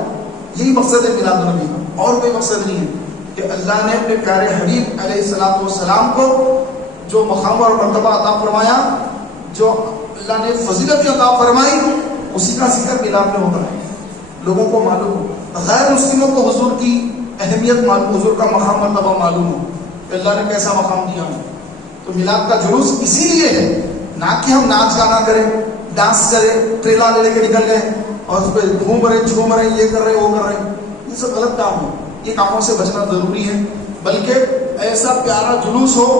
یہی مقصد ہے میلاد النبی کا، اور کوئی مقصد نہیں ہے کہ اللہ نے اپنے پیارے حبیب علیہ الصلوۃ والسلام کو جو مقام اور مرتبہ عطا فرمایا، جو اللہ نے فضیلت عطا فرمائی، اسی کا ذکر میلاد میں ہوتا ہے. لوگوں کو معلوم ہو، غیر مسلموں کو حضور کی اہمیت معلوم، حضور کا مقام مرتبہ معلوم ہو کہ اللہ نے کیسا مقام دیا ہے. تو میلاد کا جلوس اسی لیے ہے، نہ کہ ہم ناچ گانا کریں، ڈانس کریں، ٹریلا لے کے نکل گئے اور اس پہ گھوم رہے جھوم رہے، یہ کر رہے وہ کر رہے. یہ سب غلط کام ہے، یہ کاموں سے بچنا ضروری ہے. بلکہ ایسا پیارا جلوس ہو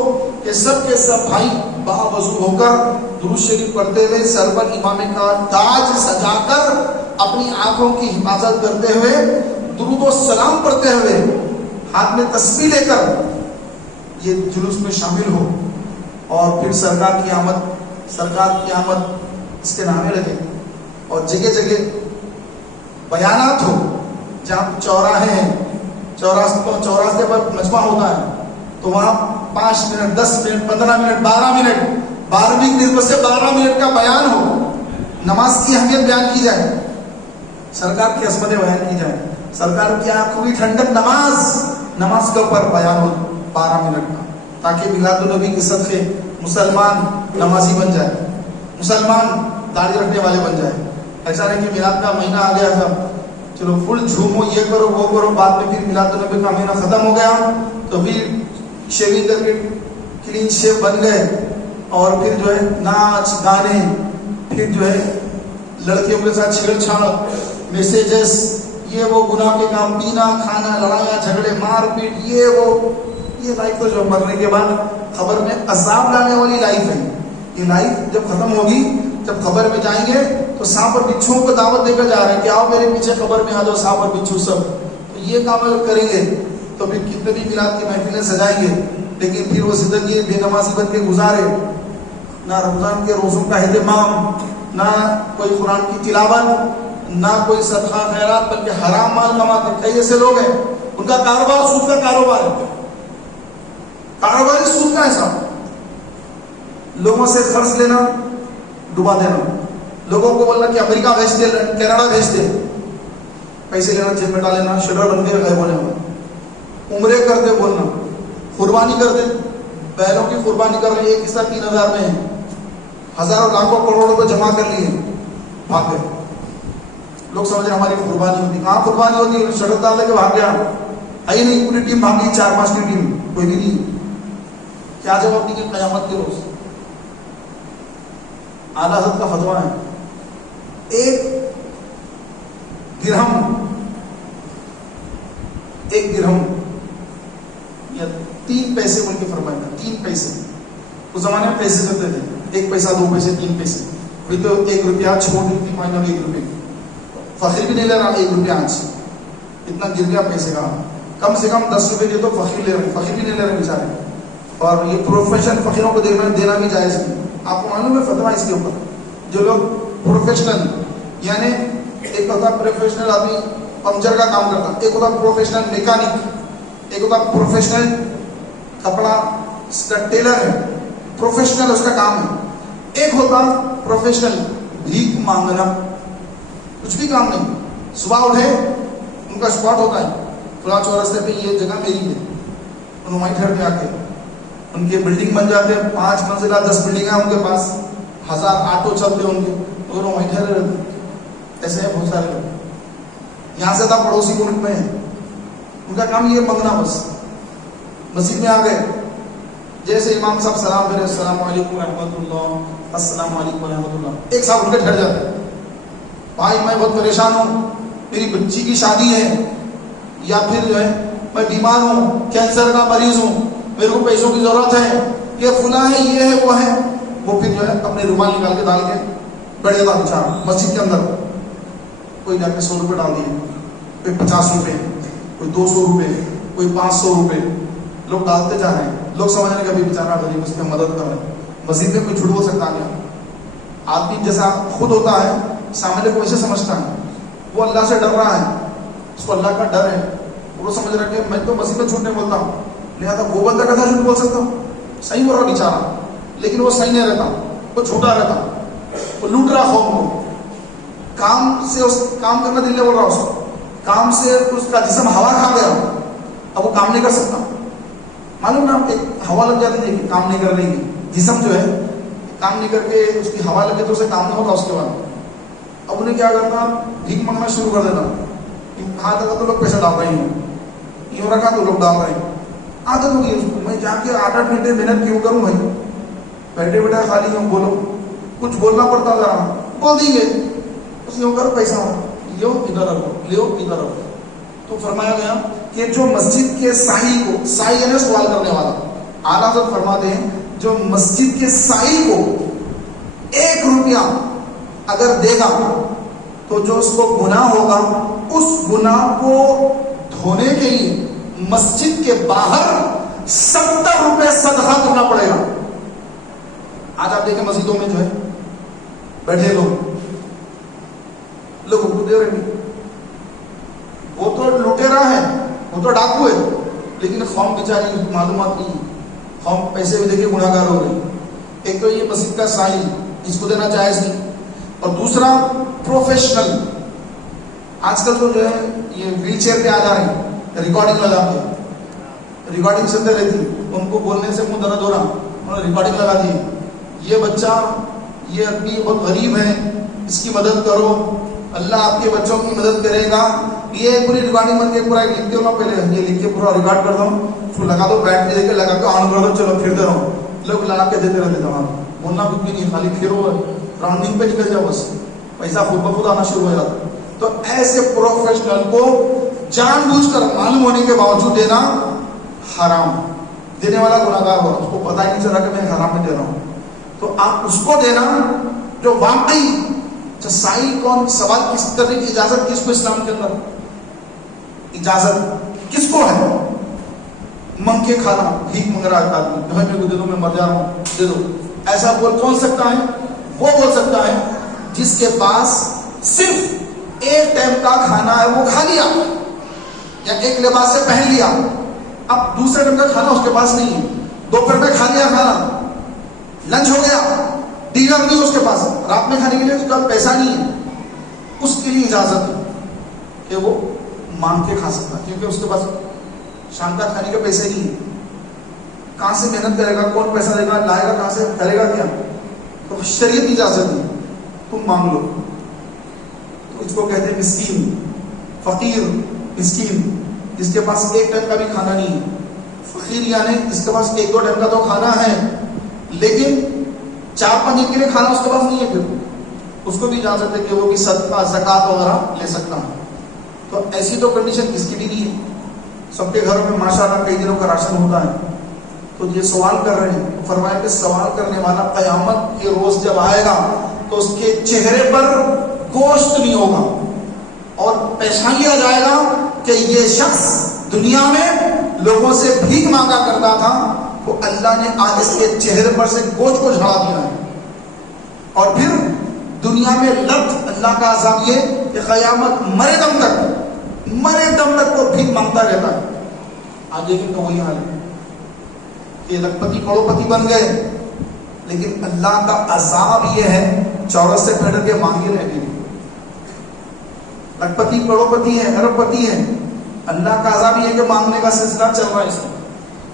کہ سب کے سب بھائی باوضو ہو کر درود شریف پڑھتے ہوئے سر پر امام کا تاج سجا کر اپنی آنکھوں کی حفاظت کرتے ہوئے درود و سلام پڑھتے ہوئے ہاتھ میں تسبیح لے کر یہ جلوس میں شامل ہو، اور پھر سرکار کی آمد اس کے نامے لگے اور جگہ جگہ بیانات ہو. جہاں چوراہے ہیں، چوراستے پر مجمع ہوتا ہے، تو وہاں 5 منٹ 10 منٹ 15 منٹ 12 منٹ 12ویں نسبت سے 12 منٹ کا بیان ہو. نماز کی اہمیت بیان کی جائے، سرکار کی عظمتیں بیان کی جائے، سرکار کی آنکھوں کی ٹھنڈک نماز کے اوپر بیان ہو 12 منٹ کا، تاکہ میلاد النبی کے صدقے مسلمان نمازی بن جائے، مسلمان داڑھی رکھنے والے بن جائے. ایسا نہیں کہ میلاد کا مہینہ آ گیا تھا چلو فل جھومو، یہ کرو وہ کرو، بعد میں پھر میلاد النبی کا مہینہ ختم ہو گیا تو پھر شیونگ کر کے کلین شیو بن گئے اور پھر جو ہے ناچ گانے، پھر جو ہے لڑکیوں کے ساتھ چھیڑ چھاڑ، میسیجز، یہ وہ گناہ کے کام، پینا کھانا، لڑائیاں جھگڑے، مار پیٹ، یہ لائف تو جو مرنے کے بعد قبر میں عذاب لانے والی لائف ہے. یہ لائف جب ختم ہوگی، جب قبر میں جائیں گے تو سانپ اور بچھوؤں کو دعوت دے کر جا رہے ہیں کہ آؤ میرے پیچھے قبر میں آ جاؤ سانپ اور بچھو سب. تو یہ کام اگر کریں گے تو پھر کتنی میلاد کی محفلیں سجائیں گے، لیکن پھر وہ زندگی بے نمازی بن کے گزارے، نہ رمضان کے روزوں کا اہتمام، نہ کوئی قرآن کی تلاوت، نہ کوئی صدقہ خیرات، بلکہ حرام مال کماتے. کئی ایسے لوگ ہیں ان کا کاروبار سود کا کاروبار ہے، کاروباری سود کا ہے صاحب. لوگوں سے قرض لینا، ڈبا دینا، لوگوں کو بولنا کہ امریکہ بھیج دے، کینیڈا بھیج دے، پیسے لینا، جیب میں ڈالنا، شٹر بن کے غائب ہونے والا. عمرے کر دے بولنا، قربانی کر دے، بیلوں کی قربانی کر رہے، ایک حصہ 3000 میں ہے، ہزاروں لاکھوں کروڑوں روپے جمع کر لیے، بھاگ گئے. لوگ سمجھ رہے ہماری قربانی ہوتی، کہاں قربانی ہوتی ہے؟ شٹر ڈال دے کے بھاگ گیا، ہے نہیں، پوری ٹیم بھاگی، 4-5 کی ٹیم، کوئی بھی نہیں. کیا جواب دیں گے قیامت کے روز؟ اعلیٰ حضرت کا فتویٰ ہے، 1 درہم یا 3 پیسے بول کے فرمایا تھا، 3 پیسے. اس زمانے میں پیسے چلتے تھے، 1 پیسہ 2 پیسے 3 پیسے. ابھی تو 1 روپیہ چھوڑ دی تھی، مائنر 1 روپے. فخر بھی نہیں لے رہا 1 روپیہ، آج اتنا گر گیا پیسے کا. کم سے کم 10 روپے دے تو فخر لے رہے، فخر بھی نہیں لے رہے بیچارے. اور یہ پروفیشنل فقیروں کو دینا بھی جائز نہیں. آپ کو معلوم ہے فتویٰ اس کے اوپر؟ جو لوگ پروفیشنل، یعنی ایک ہوتا پروفیشنل آدمی پنچر کا کام کرتا، ایک ہوتا پروفیشنل میکینک، ایک ہوتا پروفیشنل کپڑا ٹیلر ہے، پروفیشنل اس کا کام ہے. ایک ہوتا پروفیشنل بھیک مانگنا، کچھ بھی کام نہیں، صبح اٹھے ان کا اسپاٹ ہوتا ہے فلاں چورستے پہ یہ جگہ میری ہے، انہوں وہیں ٹھہرتے آ کے ان کے بلڈنگ بن جاتے ہیں، 5 منزلہ 10 بلڈنگ ہیں ان کے پاس، 1000 آٹو چلتے ہوں گے اور وہیں ٹھہرے رہتے. ایسے ہیں بہت سارے لوگ. یہاں سے تھا پڑوسی ملک میں ان کا کام یہ منگنا بس. مسجد میں آ گئے, جیسے امام صاحب سلام پھیرے السلام علیکم ورحمۃ اللہ, السلام علیکم ورحمۃ اللہ, ایک صاحب اٹھ کے ٹھہر جاتے. بھائی میں بہت پریشان ہوں, میری بچی کی شادی ہے, یا پھر جو ہے میں بیمار ہوں, کینسر کا مریض ہوں, میرے کو پیسوں کی ضرورت ہے, یہ فلاں ہے, یہ ہے, وہ ہے. وہ پھر جو ہے اپنے رومال نکال کے ڈال کے بیٹھے تھا بیچارہ مسجد کے اندر. کوئی جا کے 100 روپے ڈال دیے, کوئی 50 روپے, کوئی 200 روپے, کوئی 500 روپے, لوگ ڈالتے جا رہے ہیں. لوگ سمجھ رہے ہیں کہ ابھی بیچارہ غریب اس میں مدد کر رہے ہیں. مسجد میں کوئی جھوٹ بول سکتا نہیں. آدمی جیسا خود ہوتا ہے سامنے کو ویسے سمجھتا ہے. وہ اللہ سے ڈر رہا ہے, اس کو اللہ کا ڈر ہے. وہ سمجھ رہا ہے کہ میں تو مسجد میں جھوٹ نہیں بولتا ہوں, لہٰذا وہ بندہ کیسا جھوٹ بول سکتا ہوں. صحیح بول رہا بیچارہ, لیکن وہ صحیح نہیں رہتا, وہ جھوٹا رہتا, وہ لوٹ رہا قوم کو. کام سے اس کام کرنا دل نہیں بول رہا, اس کو کام سے اس کا جسم ہوا کھا گیا, اب وہ کام نہیں کر سکتا. معلوم نا, ایک ہوا لگ جاتی ہے کہ کام نہیں کر رہی ہے, جسم جو ہے کام نہیں کر کے اس کی ہوا لگے تو اسے کام نہیں ہوتا. اس کے بعد اب انہیں کیا کرتا, بھیک مانگنا شروع کر دیتا. کہاں تک تو لوگ پیسے ڈال رہے ہیں, یوں رکھا تو لوگ ڈال رہے ہیں. عادت ہوگی اس کو, میں جا کے 8-8 گھنٹے محنت کیوں کروں بھائی, بیٹھے بیٹھے خالی ہوں, بولو کچھ بولنا پڑتا ذرا بول دیں گے, اس یوں کرو پیسہ ہو, لیو ادھر رکھو, لیو ادھر رکھو. تو فرمایا گیا کہ جو مسجد کے سائی کو, سائی یعنی سوال کرنے والا, اعلیٰ حضرت فرماتے ہیں جو مسجد کے سائی کو 1 روپیہ اگر دے گا تو جو اس کو گناہ ہوگا, اس گناہ کو دھونے کے لیے مسجد کے باہر 70 روپے صدقہ کرنا پڑے گا. آج آپ دیکھیں مسجدوں میں جو ہے بیٹھے لوگ حقوق دے رہے ہیں. وہ تو لٹیرا ہے, وہ تو ڈاکو ہے, لیکن قوم بیچاری معلومات نہیں, قوم پیسے بھی دیکھے گناہ گار ہو رہی. ایک تو یہ مسجد کا سائی, اس کو دینا جائز نہیں, اور دوسرا پروفیشنل. آج کل تو جو ہے یہ ویل چیئر پہ آ جا رہے ہیں, ریکارڈنگ لگا کے, ریکارڈنگ چلتے رہتی, ان کو بولنے سے منہ درد ہو رہا, انہوں نے ریکارڈنگ لگا دی. یہ بچہ یہ آدمی بہت غریب ہے, اس کی مدد کرو, اللہ آپ کے بچوں کی مدد کرے گا. یہ پوری ریکارڈنگ بن کے پورا لکھتے ہو نا, پہلے یہ لکھ کے پورا ریکارڈ کر دو, اس کو لگا دو, بیٹھ کے لگا کے آن کر دو, چلو پھرتے رہو. لوگ لگا کے دیتے رہتے تمام, بولنا کچھ بھی نہیں, خالی پھرو, راؤنڈنگ پہ نکل جاؤ, بس پیسہ خود بخود آنا شروع ہو جاتا. تو ایسے پروفیشنل کو جان بوجھ کر معلوم ہونے کے باوجود دینا حرام, دینے والا گناہ گار ہو, اس کو پتہ ہی نہیں چلا کہ میں حرام میں دے رہا ہوں. تو آپ اس کو دینا جو واقعی سائی. کون سوال کس کرنے کی اجازت کس کو اسلام کے اندر, اجازت کس کو ہے؟ منگ کے کھانا, بھیک منگ رہا ہے آدمی, بھائی میرے کو دے دو, میں مر جا رہا ہوں, دے دو, ایسا بول کون سکتا ہے؟ وہ بول سکتا ہے جس کے پاس صرف 1 ٹائم کا کھانا ہے, وہ کھا لیا, یا 1 لباس سے پہن لیا, اب دوسرے ٹائم کا کھانا اس کے پاس نہیں ہے, دوپہر میں کھا لیا کھانا, لنچ ہو گیا, ڈنر نہیں اس کے پاس, رات میں کھانے کے لیے اس کا پیسہ نہیں ہے, اس کے لیے اجازت ہے کہ وہ مانگ کے کھا سکتا, کیونکہ اس کے پاس شام کا کھانے کے پیسے نہیں ہے. کہاں سے محنت کرے گا, کون پیسہ دے گا, لائے گا کہاں سے, کرے گا کیا؟ تو شریعت کی اجازت ہے, تم مانگ لو. تو اس کو کہتے ہیں مسکین, فقیر, مسکین, جس کے پاس 1 ٹائم کا بھی کھانا نہیں ہے. فقیر یعنی جس کے پاس 1-2 ٹائم کا تو کھانا ہے, لیکن 4-5 دن کے لیے کھانا اس کے پاس نہیں ہے, پھر اس کو بھی اجازت ہے کہ وہ بھی صدقہ زکات وغیرہ لے سکتا ہے. تو ایسی تو کنڈیشن کس کی بھی نہیں ہے. سب کے گھروں میں ماشاءاللہ کئی دنوں کا راشن ہوتا ہے. تو یہ سوال کر رہے ہیں, فرمایا کہ سوال کرنے والا قیامت کے روز جب آئے گا تو اس کے چہرے پر گوشت نہیں ہوگا, اور پہچان لیا جائے گا کہ یہ شخص دنیا میں لوگوں سے بھیک مانگا کرتا تھا, تو اللہ نے آج اس کے چہرے پر سے گوشت کو جھاڑا دیا ہے. اور پھر دنیا میں لفظ اللہ کا عذاب یہ کہ قیامت مرے دم تک وہ بھیک مانگتا رہتا ہے. آج دیکھیں تو وہی حال ہے کہ لکھپتی کروڑپتی بن گئے, لیکن اللہ کا عذاب یہ ہے چورس سے پھڑ کے مانگے رہ گئے. لکھپتی کروڑپتی ہے, اربپتی ہے, اللہ کا عذاب یہ ہے کہ مانگنے کا سلسلہ چل رہا ہے.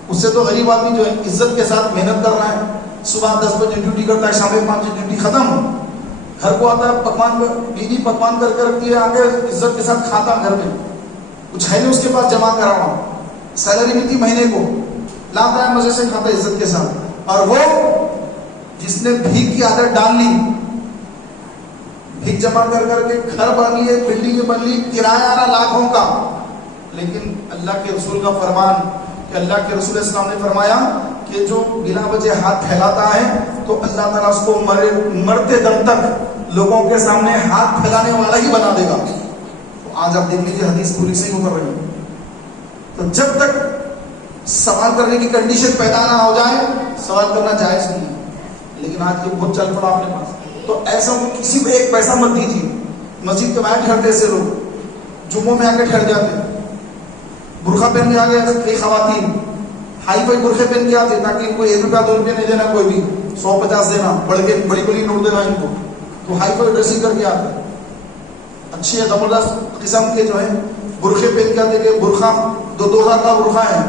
اس سے تو غریب آدمی جو ہے عزت کے ساتھ محنت کر رہا ہے, صبح 10 بجے ڈیوٹی کرتا ہے, شام 5 بجے ڈیوٹی ختم, گھر کو آتا ہے, پکوان بیوی پکوان کر کے رکھتی ہے, آگے عزت کے ساتھ کھاتا گھر میں, کچھ ہے نہیں اس کے پاس جمع کرا ہوا, سیلری ملتی مہینے کو, لاتا ہے مزے سے کھاتا ہے عزت کے ساتھ. اور وہ جس نے بھیک کی عادت ڈال لی, بھیک جمع کر کر کے گھر بن لیے, بلڈنگ بن لی, کرایہ آ رہا لاکھوں کا, لیکن اللہ کے رسول کا فرمان کہ اللہ کے رسول اسلام نے فرمایا کہ جو بنا وجہ ہاتھ پھیلاتا ہے تو اللہ تعالیٰ اس کو مرتے دم تک لوگوں کے سامنے ہاتھ پھیلانے والا ہی بنا دے گا. تو آج آپ دیکھ لیجیے حدیث پوری صحیح اتر رہی ہے. تو جب تک سوال کرنے کی کنڈیشن پیدا نہ ہو جائے سوال کرنا جائز نہیں ہے, لیکن آج یہ بہت چل پڑا اپنے پاس. تو ایسا کسی کو ایک پیسہ مت دیجیے. مسجد کے باہر ٹھہرتے سے لوگ جمعوں میں آ کے ٹھہر جاتے, برقع پہن کے آ گئے کئی خواتین ہائی فائی برقعے پہن کے آتے تاکہ ان کو 1 روپیہ 2 روپیہ نہیں دینا, کوئی بھی 150 دینا, بڑی بڑی نوٹ دینا ان کو, تو ہائی فائی ڈریسنگ کر کے آتے, اچھے زبردست قسم کے جو ہے برقعے پہن کے آتے کہ برقع 2,000 کا برقع ہے,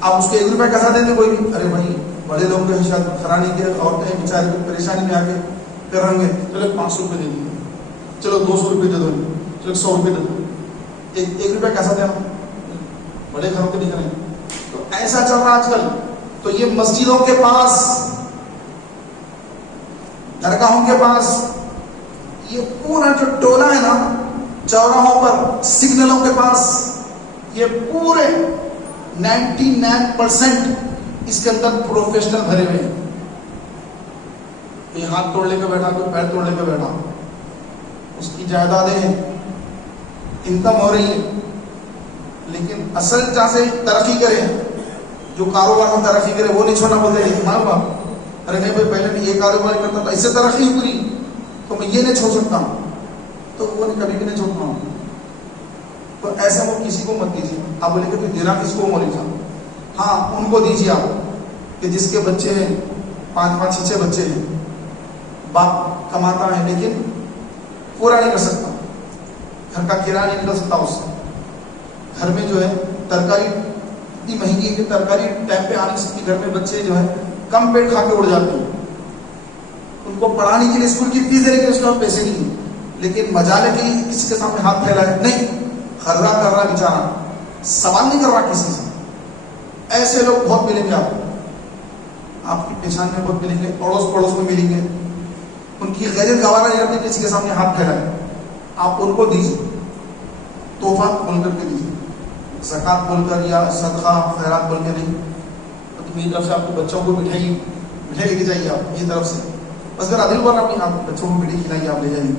آپ اس کو 1 روپیہ کیسا دیتے کوئی بھی, ارے بھائی بڑے لوگ کے شاید خرانی کے عورتیں بیچاری پریشانی میں آ کے کر رہیں گے, چلو 500 روپئے دے دیں, چلو 200 روپئے دے دو, چلو 100 روپئے دے دو, 1 روپیہ کیسا دینا, بڑے گھروں کے نہیں کریں. تو ایسا چل رہا آج کل. تو یہ مسجدوں کے پاس, درگاہوں کے پاس, یہ پورا جو ٹولہ ہے نا چوراہوں پر, سگنلوں کے پاس, یہ پورے 99% اس کے اندر پروفیشنل بھرے ہوئے ہیں. کوئی ہاتھ توڑ لے کے بیٹھا, کوئی پیر توڑ لے کے بیٹھا, اس کی جائیدادیں انکم ہو رہی ہے, لیکن اصل جہاں سے ترقی کرے, جو کاروبار میں ترقی کرے وہ نہیں چھوڑنا بولتے ہیں ماں باپ, ارے نہیں بھائی پہلے میں یہ کاروبار کرتا تھا, اس سے ترقی پوری تو میں یہ نہیں چھوڑ سکتا ہوں, تو وہ کبھی بھی نہیں چھوڑتا ہوں. تو ایسا وہ کسی کو مت دیجیے. آپ بولے کہ دینا کس کو مولوی صاحب, ہاں ان کو دیجیے آپ کہ جس کے بچے ہیں 5 6 بچے ہیں, باپ کماتا ہے لیکن پورا نہیں کر سکتا, گھر کا کرایہ نہیں نکل سکتا اس سے, گھر میں جو ہے ترکاری اتنی مہنگی ہے کہ ترکاری ٹائم پہ آ نہیں سکتی, گھر میں بچے جو ہے کم پیٹ کھا کے اڑ جاتے ہیں, ان کو پڑھانے کے لیے اسکول کی فیس دینے کے اس کے پاس پیسے نہیں ہیں, لیکن مجالے کی کسی کے سامنے ہاتھ پھیلا ہے نہیں, خرا کر رہا بیچارہ, سوال نہیں کر رہا کسی سے. ایسے لوگ بہت ملیں گے آپ کی پہچان میں بہت ملیں گے, پڑوس میں ملیں گے, ان کی غیرت گوارا نہیں رہتی کسی کے سامنے ہاتھ پھیلائے. آپ ان کو دیجیے, تحفہ بول کر کے دیجیے, زکات بول کر یا صدقہ خیرات بول کے نہیں. تو میری طرف سے آپ کو بچوں کو مٹھائی لے کے جائیے, آپ میری طرف سے بس ذرا دل بھر اپنی آپ بچوں کو مٹھائی کھلائیے, آپ لے جائیے,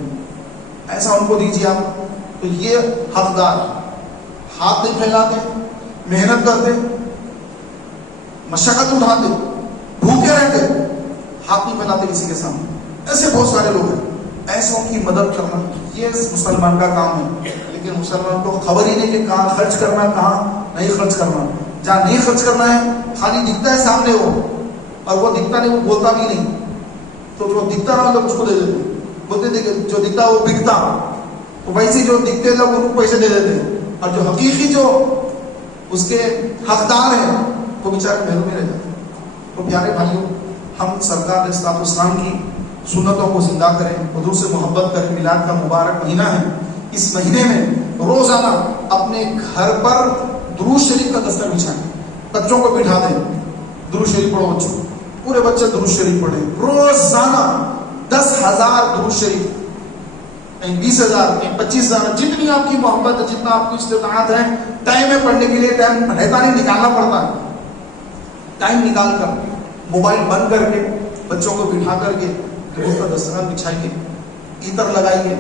ایسا ان کو دیجیے آپ. تو یہ حقدار ہاتھ نہیں پھیلاتے, محنت کرتے, مشقت اٹھاتے, بھوکے رہتے, ہاتھ نہیں پھیلاتے کسی کے سامنے. ایسے بہت سارے لوگ ہیں, ایسوں کی مدد کرنا یہ مسلمان کا کام ہے. لیکن مسلمان کو خبر ہی نہیں کہ کہاں خرچ کرنا, کہاں نہیں خرچ کرنا. جہاں نہیں خرچ کرنا ہے خالی دکھتا ہے سامنے وہ, اور وہ دکھتا نہیں, وہ بولتا بھی نہیں. تو جو دکھتا رہا لوگ اس کو دے دیتے, بولتے تھے کہ جو دکھتا وہ بکتا, تو ویسے جو دکھتے لوگ ان کو پیسے دے دیتے ہیں, اور جو حقیقی جو اس کے حقدار ہیں وہ بیچارے محروم میں رہ جاتے ہیں. تو پیارے بھائیوں, ہم سرکار علیہ الصلوۃ والسلام کی سنتوں کو زندہ کریں, حضور سے محبت کریں. میلاد کا مبارک مہینہ ہے, اس مہینے میں روزانہ اپنے گھر پر درود شریف کا دستر بچھائیں, بچوں کو بٹھا دیں, درود شریف پڑھو بچوں, پورے بچے درود شریف پڑھیں روزانہ. 10,000 درود شریف, کہیں 20,000, کہیں 25,000, جتنی آپ کی محبت ہے, جتنا آپ کی استطاعت ہے. ٹائم ہے پڑھنے کے لیے, ٹائم رہتا نہیں, نکالنا پڑتا ہے. ٹائم نکال کر موبائل بند کر کے بچوں کو بٹھا کر کے درود کا دسترخوان بچھائیے, عطر لگائیے,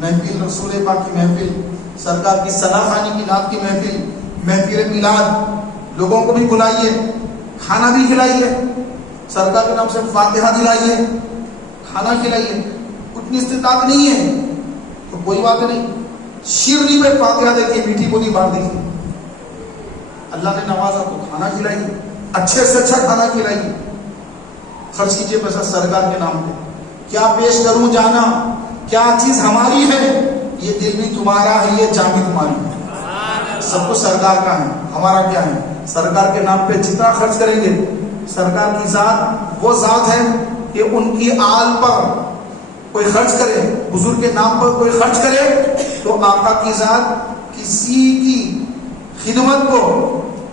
محفل رسول پاک کی محفل, سرکار کی ثنا خوانی کی نعت کی محفل, محفل میلاد, لوگوں کو بھی بلائیے, کھانا بھی کھلائیے, سرکار کے نام سے فاتحہ دلائیے, کھانا کھلائیے. اتنی استطاعت نہیں ہے تو کوئی بات نہیں, شیرنی پہ فاتحہ دیکھیے, میٹھی بولی بانٹ دیکھیے. اللہ نے نوازا تو کھانا کھلائیے, اچھے سے اچھا کھانا کھلائیے, خرچ کیجیے پیسہ سرکار کے نام پہ. کیا پیش کروں جانا, کیا چیز ہماری ہے, یہ دل بھی تمہارا ہے, یہ جان بھی تمہاری ہے, سب کچھ سرکار کا ہے. ہمارا کیا ہے, سرکار کے نام پہ جتنا خرچ کریں گے سرکار کی ذات وہ ذات ہے کہ ان کی آل پر کوئی خرچ کرے، حضور کے نام پر کوئی خرچ کرے تو آقا کی ذات کسی کی خدمت کو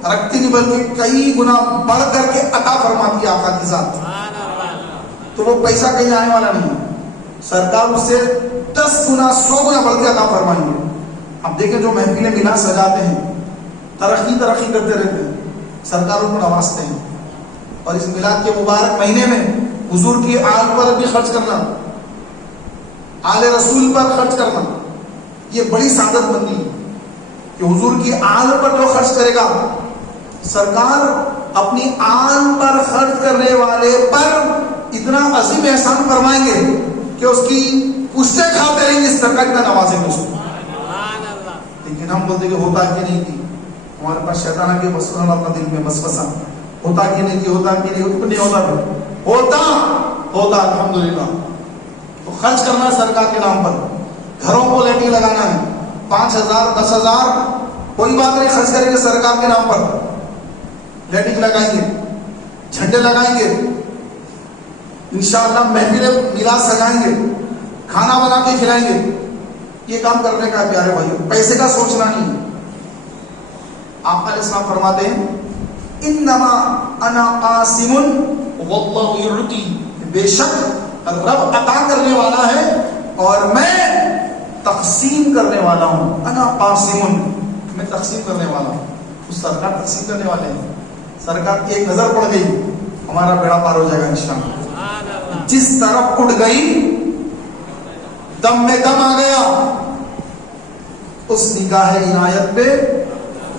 رکھتی نہیں بلکہ کئی گنا بڑھ کر کے عطا فرماتی ہے آقا کی ذات. تو وہ پیسہ کہیں آنے والا نہیں ہے، سرکار اس سے 10 گنا 100 گنا بڑھ کے عطا فرمائیں گے. اب دیکھیں جو محفلیں میلاد سجاتے ہیں ترقی کرتے رہتے ہیں، سرکار ان کو نوازتے ہیں. اور اس میلاد کے مبارک مہینے میں حضور کی آل پر بھی خرچ کرنا، آل رسول پر خرچ کرنا، یہ بڑی سعادت مندی ہے کہ حضور کی آل پر جو خرچ کرے گا، سرکار اپنی آل پر خرچ کرنے والے پر اتنا عظیم احسان فرمائیں گے کہ اس کی پشتیں کھاتے رہیں گے، سرکار اتنا نوازیں گے اس کو. لیکن ہم بولتے کہ ہوتا کہ نہیں کی، ہمارے پاس شیطان کے وسوسہ اپنا دل میں وسوسہ ہوتا کہ نہیں کی، ہوتا کہ نہیں ہوتا ہوتا الحمدللہ. تو خرچ کرنا ہے سرکار کے نام پر، گھروں کو لیٹنگ لگانا ہے، 5,000 10,000 کوئی بات نہیں، خرچ کریں گے سرکار کے نام پر، لیٹنگ لگائیں گے، جھنڈے لگائیں گے، انشاءاللہ محفل میلاد سجائیں گے، کھانا بنا کے کھلائیں گے. یہ کام کرنے کا پیارے بھائیو، پیسے کا سوچنا نہیں ہے. آقا علیہ السلام فرماتے ہیں انما انا قاسم واللہ یعطی، بے شک رب عطا کرنے والا ہے اور میں تقسیم کرنے والا ہوں. انا قاسم، میں تقسیم کرنے والا ہوں. اس سرکار تقسیم کرنے والے ہیں. سرکار کی ایک نظر پڑ گئی ہمارا بیڑا پار ہو جائے گا انشاءاللہ. جس طرف اٹھ گئی دم میں دم آ گیا، اس نگاہ عنایت پہ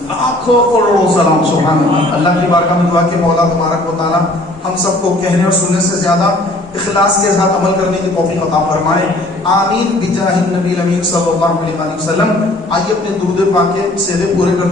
لاکھوں کروڑوں سلام. سبحان اللہ. اللہ کی بارگاہ میں دعا کہ مولا تبارک و تعالی ہم سب کو کہنے اور سننے سے زیادہ اخلاص کے ساتھ عمل کرنے کی توفیق عطا فرمائے. آمین بجاہ النبی الامین صلی اللہ علیہ وسلم. آئیے اپنے درود پاک کے سیدھے پورے کرتے